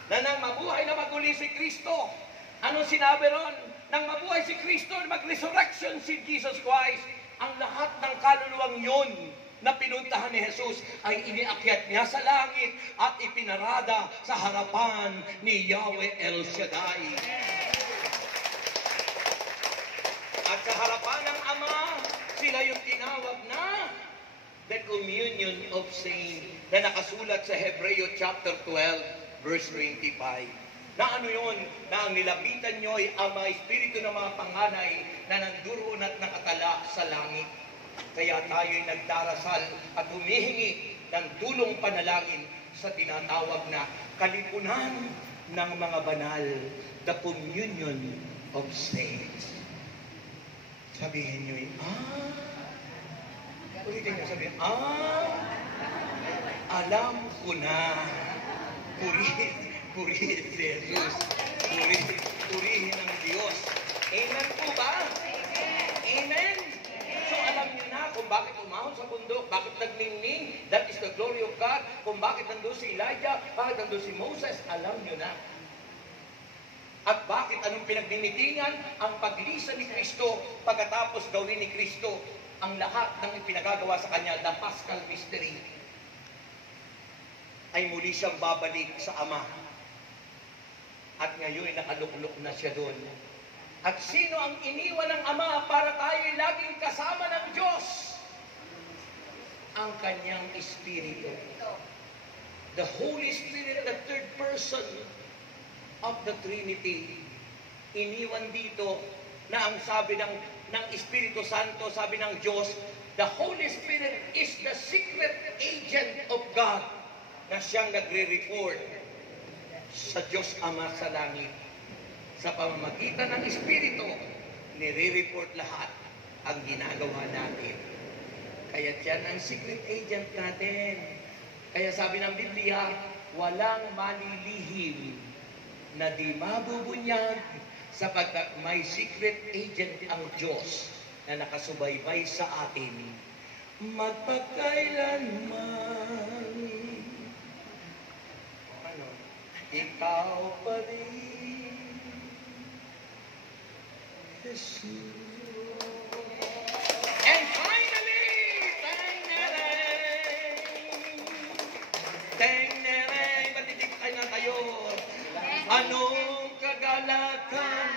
na nang mabuhay na maguli si Kristo. Anong sinabi ron? Nang mabuhay si Kristo, mag-resurrection si Jesus Christ, ang lahat ng kaluluwang yun na pinuntahan ni Jesus ay iniakyat niya sa langit at ipinarada sa harapan ni Yahweh El Shaddai. At sa harapan ng Ama, sila yung tinawag na the communion of saints na nakasulat sa Hebreo chapter 12, verse 25. Na ano yun? Na ang nilapitan nyo ay ang mga espiritu ng mga panganay na nanduroon at nakatala sa langit. Kaya tayo'y nagdarasal at humihingi ng tulong panalangin sa tinatawag na kalipunan ng mga banal, the communion of saints. Sabihin nyo ulitin nyo, sabihin, alam ko na. Purihin si Jesus. Purihin ang Diyos. Amen po ba? Amen? So alam niyo na kung bakit umahon sa bundok, bakit nagningning, that is the glory of God, kung bakit nandun si Elijah, bakit nandun si Moses, alam niyo na. At bakit anong pinagninitingan? Ang paglisan ni Kristo pagkatapos gawin ni Kristo ang lahat ng ipinagagawa sa Kanya, the Paschal Mystery, ay muli siyang babalik sa Ama. At ngayon nakaluklok na siya doon. At sino ang iniwan ng Ama para tayo'y laging kasama ng Diyos? Ang Kanyang Espiritu. The Holy Spirit, the third person of the Trinity. Iniwan dito na ang sabi ng Espiritu Santo, sabi ng Diyos, the Holy Spirit is the secret agent of God, na siyang nagre-report sa Diyos Ama sa langit. Sa pamamagitan ng Espiritu, nire-report lahat ang ginagawa natin. Kaya diyan ang secret agent natin. Kaya sabi ng Biblia, walang malilihim na di mabubunyag sapagkat may secret agent ang Diyos na nakasubaybay sa atin magpakailanman. ikaw pa rin, Jesus. And finally, teng-nereng, matitikay na kayo. Anong kagalakan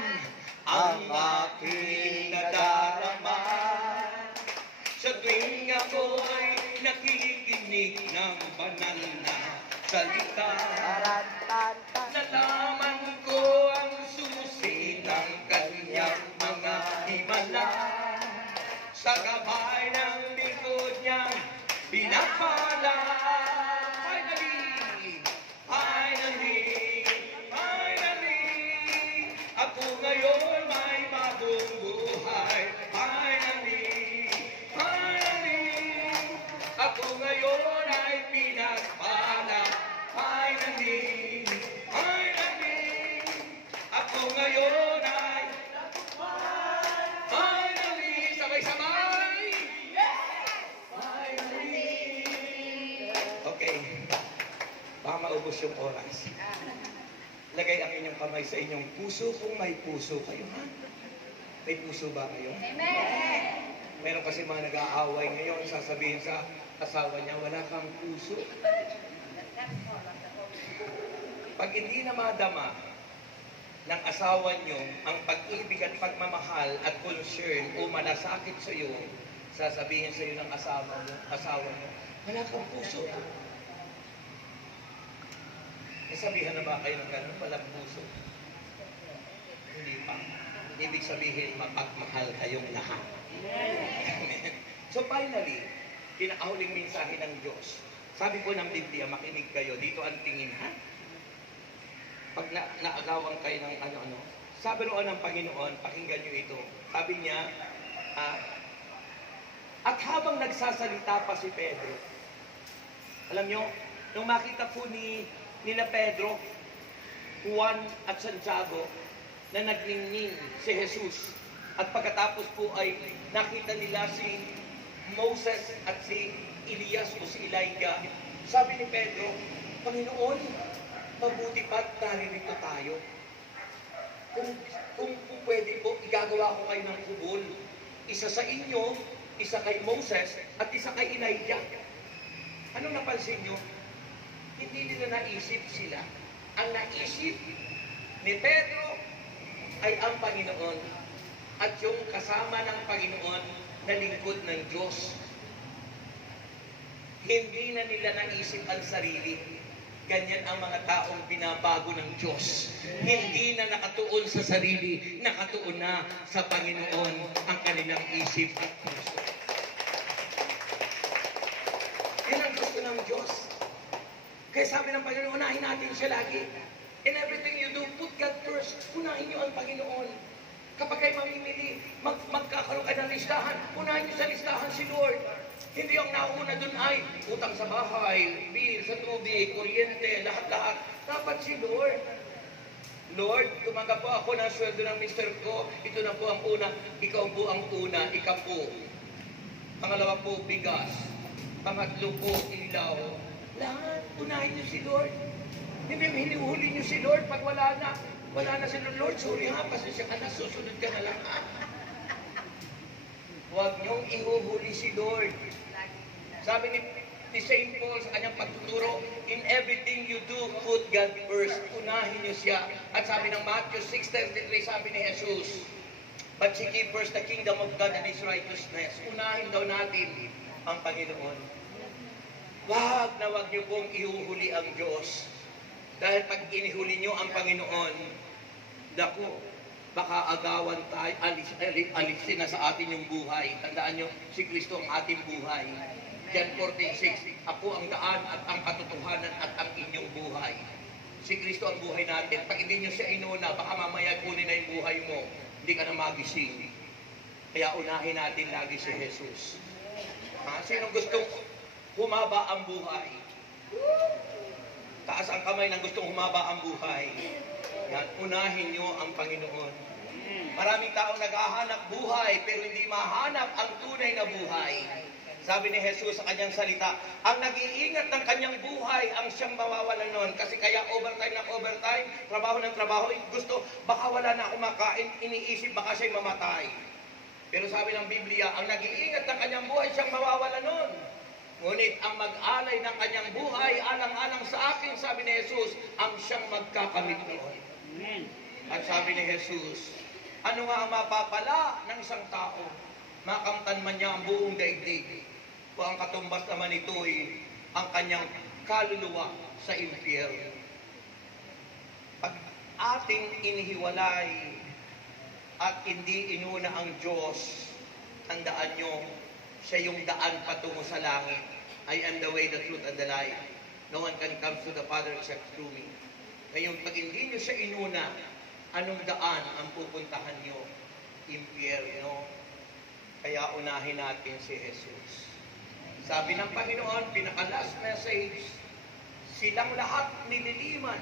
ang aking nadarama sa tuwing ako'y nakikinig ng banal na salita? Nalaman ko ang susi ng kanyang mga himala. Sa gabay ng likod niya, pinapala. Finally, ako ngayon may bagong buhay. Finally, ako ngayon ay pinagpala. Finally, ako ngayon ay sabay-sabay. Okay. Baka maubos yung oras. Lagay ang inyong kamay sa inyong puso kung may puso kayo. Ha? May puso ba kayo? Amen! Meron kasi mga nag-aaway ngayon, sasabihin sa asawa niya, wala kang puso. Pag hindi na madama ng asawa niyo ang pag-ibig at pagmamahal at concern o malasakit sa iyo, sasabihin sa iyo ng asawa mo, wala kang puso. Nasabihan na ba kayo ng gano'n? Walang puso. Hindi pa. Ibig sabihin, mapagmahal kayong lahat. Amen. So finally, pinakahuling mensahe ng Diyos. Sabi po ng Biblia, makinig kayo. Dito ang tingin, ha? Pag naagawan kayo ng ano-ano, sabi roon ng Panginoon, pakinggan nyo ito. Sabi niya, at habang nagsasalita pa si Pedro, alam nyo, nung makita po nila Pedro, Juan at Santiago na nagningning si Jesus, at pagkatapos po ay nakita nila si Moses at si Elias o si Elijah, sabi ni Pedro, Panginoon, mabuti pa't naririto tayo. Kung pwede po, igagawa ko kayo ng kubol. Isa sa inyo, isa kay Moses, at isa kay Elijah. Anong napansin nyo? Hindi nila naisip sila. Ang naisip ni Pedro ay ang Panginoon at yung kasama ng Panginoon na lingkod ng Diyos. Hindi na nila naisip ang sarili. Ganyan ang mga taong binabago ng Diyos. Hindi na nakatuon sa sarili, nakatuon na sa Panginoon ang kanilang isip at puso. Yan ang gusto ng Diyos. Kaya sabi ng Panginoon, unahin natin siya lagi. In everything you do, put God first. Unahin niyo ang Panginoon. Kapag kayo mamimili, magkakaroon ka ng listahan, unahin niyo sa listahan si Lord. Hindi ang nauna dun ay utang sa bahay, bill sa tubig, kuryente, lahat-lahat. Dapat si Lord. Lord, tumanggap po ako ng sweldo ng mister ko. Ito na po ang una. Ikaw po ang una. Ikaw po. Pangalawa po, bigas. Pangatlo po, ilaw. Lahat, unahin niyo si Lord. Hindi hinihuli niyo si Lord pag wala na. Wala na si Lord. Sorry ha, pasensya ka na. Susunod ka na lang ha. Huwag niyong ihuhuli si Lord. Sabi ni St. Paul sa kanyang pagtuturo, in everything you do, put God first. Unahin niyo siya. At sabi ng Matthew 6:33, sabi ni Jesus, but seek ye first the kingdom of God and His righteousness. Unahin daw natin ang Panginoon. Wag niyo pong ihuhuli ang Diyos. Dahil pag inihuli niyo ang Panginoon, naku, baka agawan tayo, alisin na sa atin yung buhay. Tandaan niyo, si Kristo ang ating buhay. John 14:6, ako ang daan at ang katotohanan at ang inyong buhay. Si Kristo ang buhay natin. Pag hindi niyo siya inuna, baka mamaya kunin na yung buhay mo. Hindi ka na magising. Kaya unahin natin lagi si Jesus. Sinong gustong humaba ang buhay? Taas ang kamay ng gustong humaba ang buhay. Yan, unahin nyo ang Panginoon. Maraming taong naghahanap buhay pero hindi mahanap ang tunay na buhay. Sabi ni Jesus sa kanyang salita, ang nag-iingat ng kanyang buhay ang siyang mawawalan nun. Kasi kaya overtime ng overtime, trabaho ng trabaho, gusto, baka wala na akong makain, iniisip baka siya'y mamatay. Pero sabi ng Biblia, ang nag-iingat ng kanyang buhay siyang mawawalan nun. Ngunit ang mag-alay ng kanyang buhay, alang-alang sa akin, sabi ni Jesus, ang siyang magkakamit noon. Amen. At sabi ni Jesus, ano nga ang mapapala ng isang tao? Makamtan man niya ang buong daigdig. O ang katumbas naman ito ay ang kanyang kaluluwa sa impyerno. Pag ating inihiwalay at hindi inuna ang Diyos, tandaan nyo, siya yung daan patungo sa langit. I am the way, the truth, and the life. No one can come to the Father except through me. Ngayon, pag hindi nyo siya inuna, anong daan ang pupuntahan nyo? Impyerno. Kaya unahin natin si Jesus. Sabi ng Panginoon, pinaka-last message, silang lahat nililiman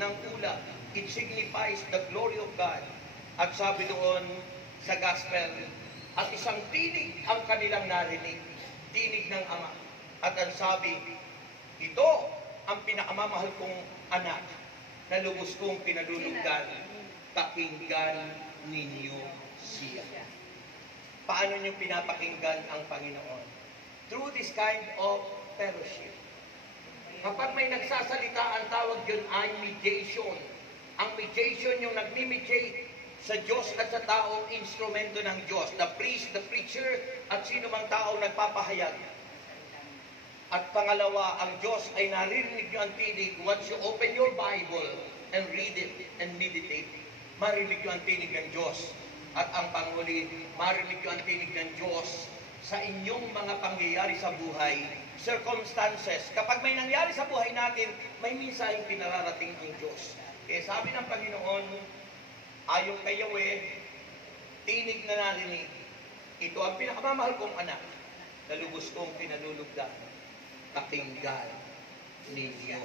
ng ulap. It signifies the glory of God. At sabi doon sa gospel, at isang tinig ang kanilang narinig, tinig ng Ama. At ang sabi, ito ang pinakamamahal kong anak na lubos kong pinalulugdan, pakinggan ninyo siya. Paano nyo pinapakinggan ang Panginoon? Through this kind of fellowship. Kapag may nagsasalita, ang tawag yun ay mediation. Ang mediation yung nagmi-mediate sa Diyos at sa tao, instrumento ng Diyos. The priest, the preacher, at sino mang tao nagpapahayag. At pangalawa, ang Diyos ay naririnig nyo ang tinig. Once you open your Bible and read it and meditate, marinig nyo ang tinig ng Diyos. At ang panghuli, marinig nyo ang tinig ng Diyos sa inyong mga pangyayari sa buhay, circumstances. Kapag may nangyari sa buhay natin, may minsaheng pinararating ang Diyos. Kaya sabi ng Panginoon, ayon kay Yahweh, tinig na narinig, ito ang pinakamamahal kong anak, na lubos kong pinalulugdan, pakinggan ninyo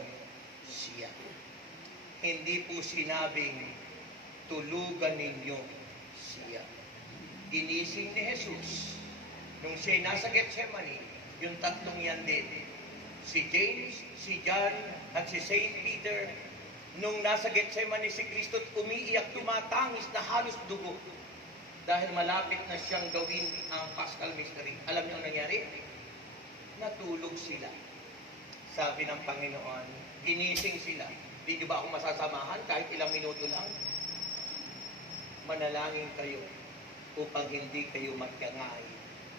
siya. Hindi po sinabing, tulugan ninyo siya. Ginising ni Jesus, nung siya'y nasa Gethsemane, yung tatlong yan din. Si James, si John, at si Saint Peter, nung nasa Gethsemane si Kristo, umiiyak, tumatangis na halos dugo. Dahil malapit na siyang gawin ang Paschal Mystery. Alam niyo ang nangyari? Natulog sila. Sabi ng Panginoon, ginising sila. Di ba ako masasamahan kahit ilang minuto lang? Manalangin kayo upang hindi kayo magkangay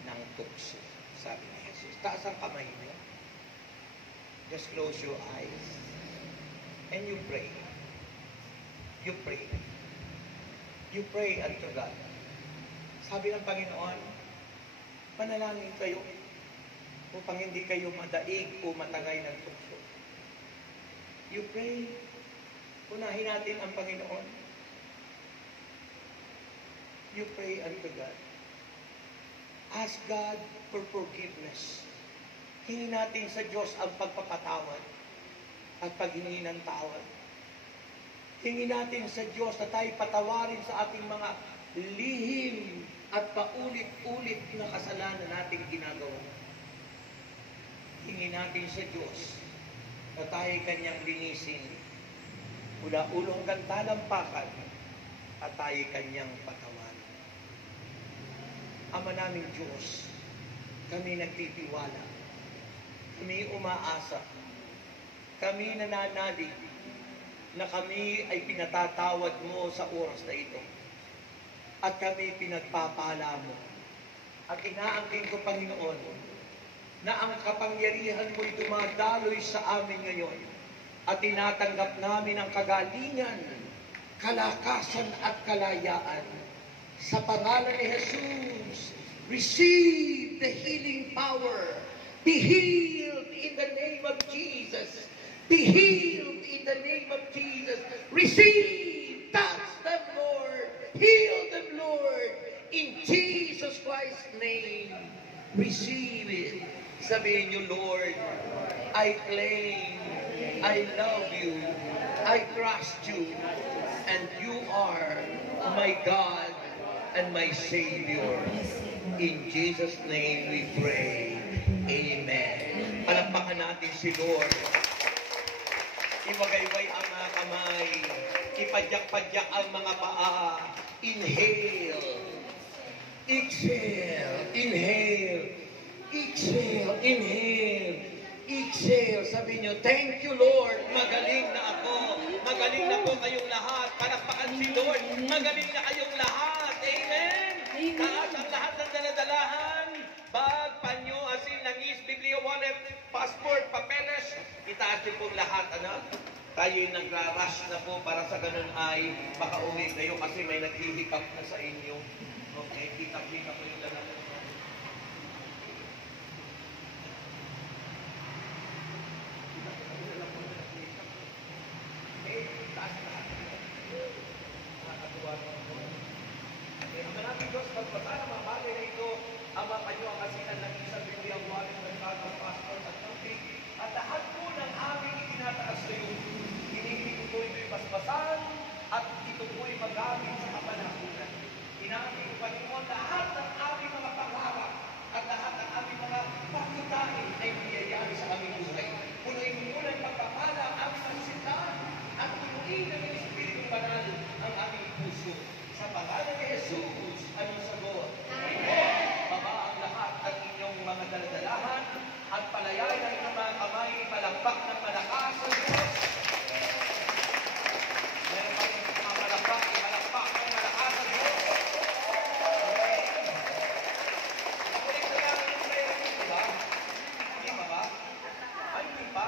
ng tukso, sabi ni Jesus. Taas ang kamay niyo. Just close your eyes and you pray. You pray. You pray unto God. Sabi ng Panginoon, manalangin kayo upang hindi kayo madaig o matangay ng tukso. You pray. Unahin natin ang Panginoon. You pray unto God. Ask God for forgiveness. Hingin natin sa Diyos ang pagpapatawad at paghingi ng tawad. Hingin natin sa Diyos na tayo patawarin sa ating mga lihim at paulit-ulit na kasalanan nating ginagawa. Hingin natin sa Diyos na tayo kanyang linisin mula ulo hanggang talampakan at tayo kanyang patawarin. Ama naming Diyos, kami nagtitiwala, kami umaasa, kami nananalig na kami ay pinatatawad mo sa oras na ito. At kami pinagpapala mo. At inaangkin ko, Panginoon, na ang kapangyarihan mo'y dumadaloy sa amin ngayon at tinatanggap namin ang kagalingan, kalakasan at kalayaan. Sa pangalan ni Jesus, receive the healing power. Be healed in the name of Jesus. Be healed in the name of Jesus. Receive, touch them, Lord. Heal them, Lord. In Jesus Christ's name, receive it. Sabihin niyo, Lord, I claim, I love you, I trust you, and you are my God and my Savior. In Jesus' name we pray. Amen. Palakpakan natin si Lord. Iwagayway ang mga kamay. Ipadyak-padyak ang mga paa. Inhale. Exhale. Inhale. Exhale. Inhale. Exhale. Sabi nyo, thank you Lord. Magaling na ako. Magaling na po kayong lahat. Palakpakan si Lord. Magaling na kayong lahat. Amen. Taas ang lahat ng daladalahan. Bag, panyo, asin, langis, Biblia, wallet, passport, papeles. Itaas niyo pong lahat, anak. Tayo'y nagra-rush na po para sa ganun ay makauwi kayo kasi may naghihikap na sa inyo. Okay, kita-kita po yung lahat. Okay, taas na lahat. Nakakatuwa naman. Okay, ang maraming Diyos, pagpasa ng mga bagay na ito, ama pa niyo ang kasinan ng isang Biblia, wallet, ng passport at tubig, at lahat po ng aming itinataas sa iyo. Hinihingin ko ito'y basbasan at ito po'y magamit sa kapanahunan. Inamin ko, Panginoon, lahat ng aming mga pangarap at lahat ng aming mga pagkutahin ay biyayari sa aming buhay. Punuin mo ng pagpapala ang sansitan at punuin ng Espiritu Banal ang aming puso. Sa pangalan ni Jesus, anong sagot? Amen! Baba ang lahat ng inyong mga daladalahan at palayain ang inyong mga kamay, palakpak ng malakas sa Diyos. Meron pa rin mga malakpak ng malakas sa Diyos. Nakulit na lang yung prayer request, di ba? Hindi ba ba? Ay, hindi ba?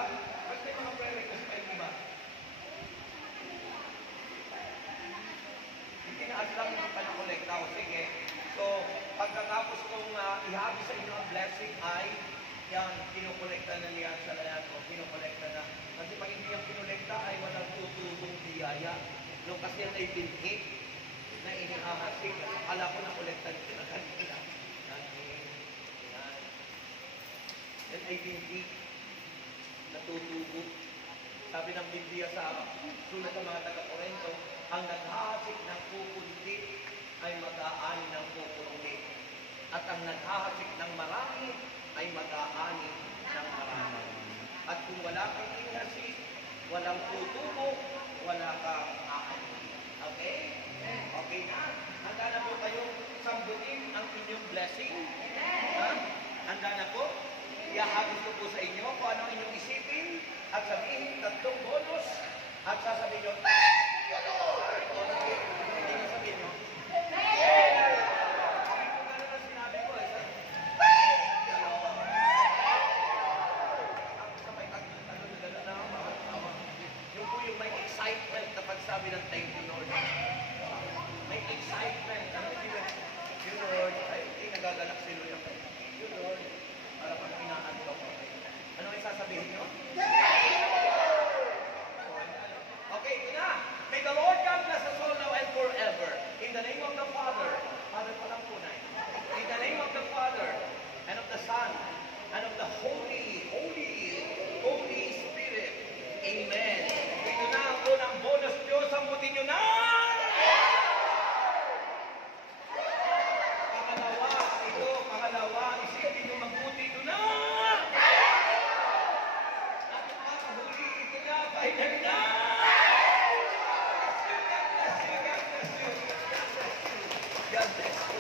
Ba't may mga prayer request pa, hindi ba? Itinaas lang yung panakolekta ko. Sige. So, pagkatapos kong ihabi sa inyo ang blessing ay yan, kinukolekta na niya sa lahat o kinukolekta na. Kasi pag hindi yung kinolekta ay walang tutubong biyaya. Nung kasi yan ay binhit na inihahasik. Akala ko na kolekta nito na kanina. Yan. Yan ay binhit na tutubo. Sabi ng Biblia sa sulat ng mga taga-Korento, ang naghahasik ng kukunti ay mag-aani ng kukunti. At ang naghahasik ng marami ay mag-aani ng marami. At kung wala kang inhasik, walang tutubo, wala kang aani. Okay? Okay na? Handa na po kayong sambutin ang inyong blessing? Ha? Handa na po? Iahagos ko po sa inyo kung ano inyong isipin at sabihin tatlong bonus at sasabihin nyo, thank you Lord! O hindi nyo sabihin nyo, thank you! Kung gano'n ang sinabi ko, thank you Lord! Sabay tatlong na gano'n na makatawa. Yung po yung may excitement na pagsabi ng thank you Lord. May excitement. Thank you Lord. Ay, nagagalak si Lord. Thank you Lord. Para pag inaantok ko. Ano ay sasabihin nyo? Okay, ito na. May the Lord God bless us all now and forever. In the name of the Father, Father pa lang po na. In the name of the Father, and of the Son, and of the Holy Spirit. Amen. Ito na ang unang bonus Diyos. Sambutin nyo na! Pangalawa, isipin nyo mabuti ito na! At makahuli ito na, final na! God bless you. God bless you. God bless you.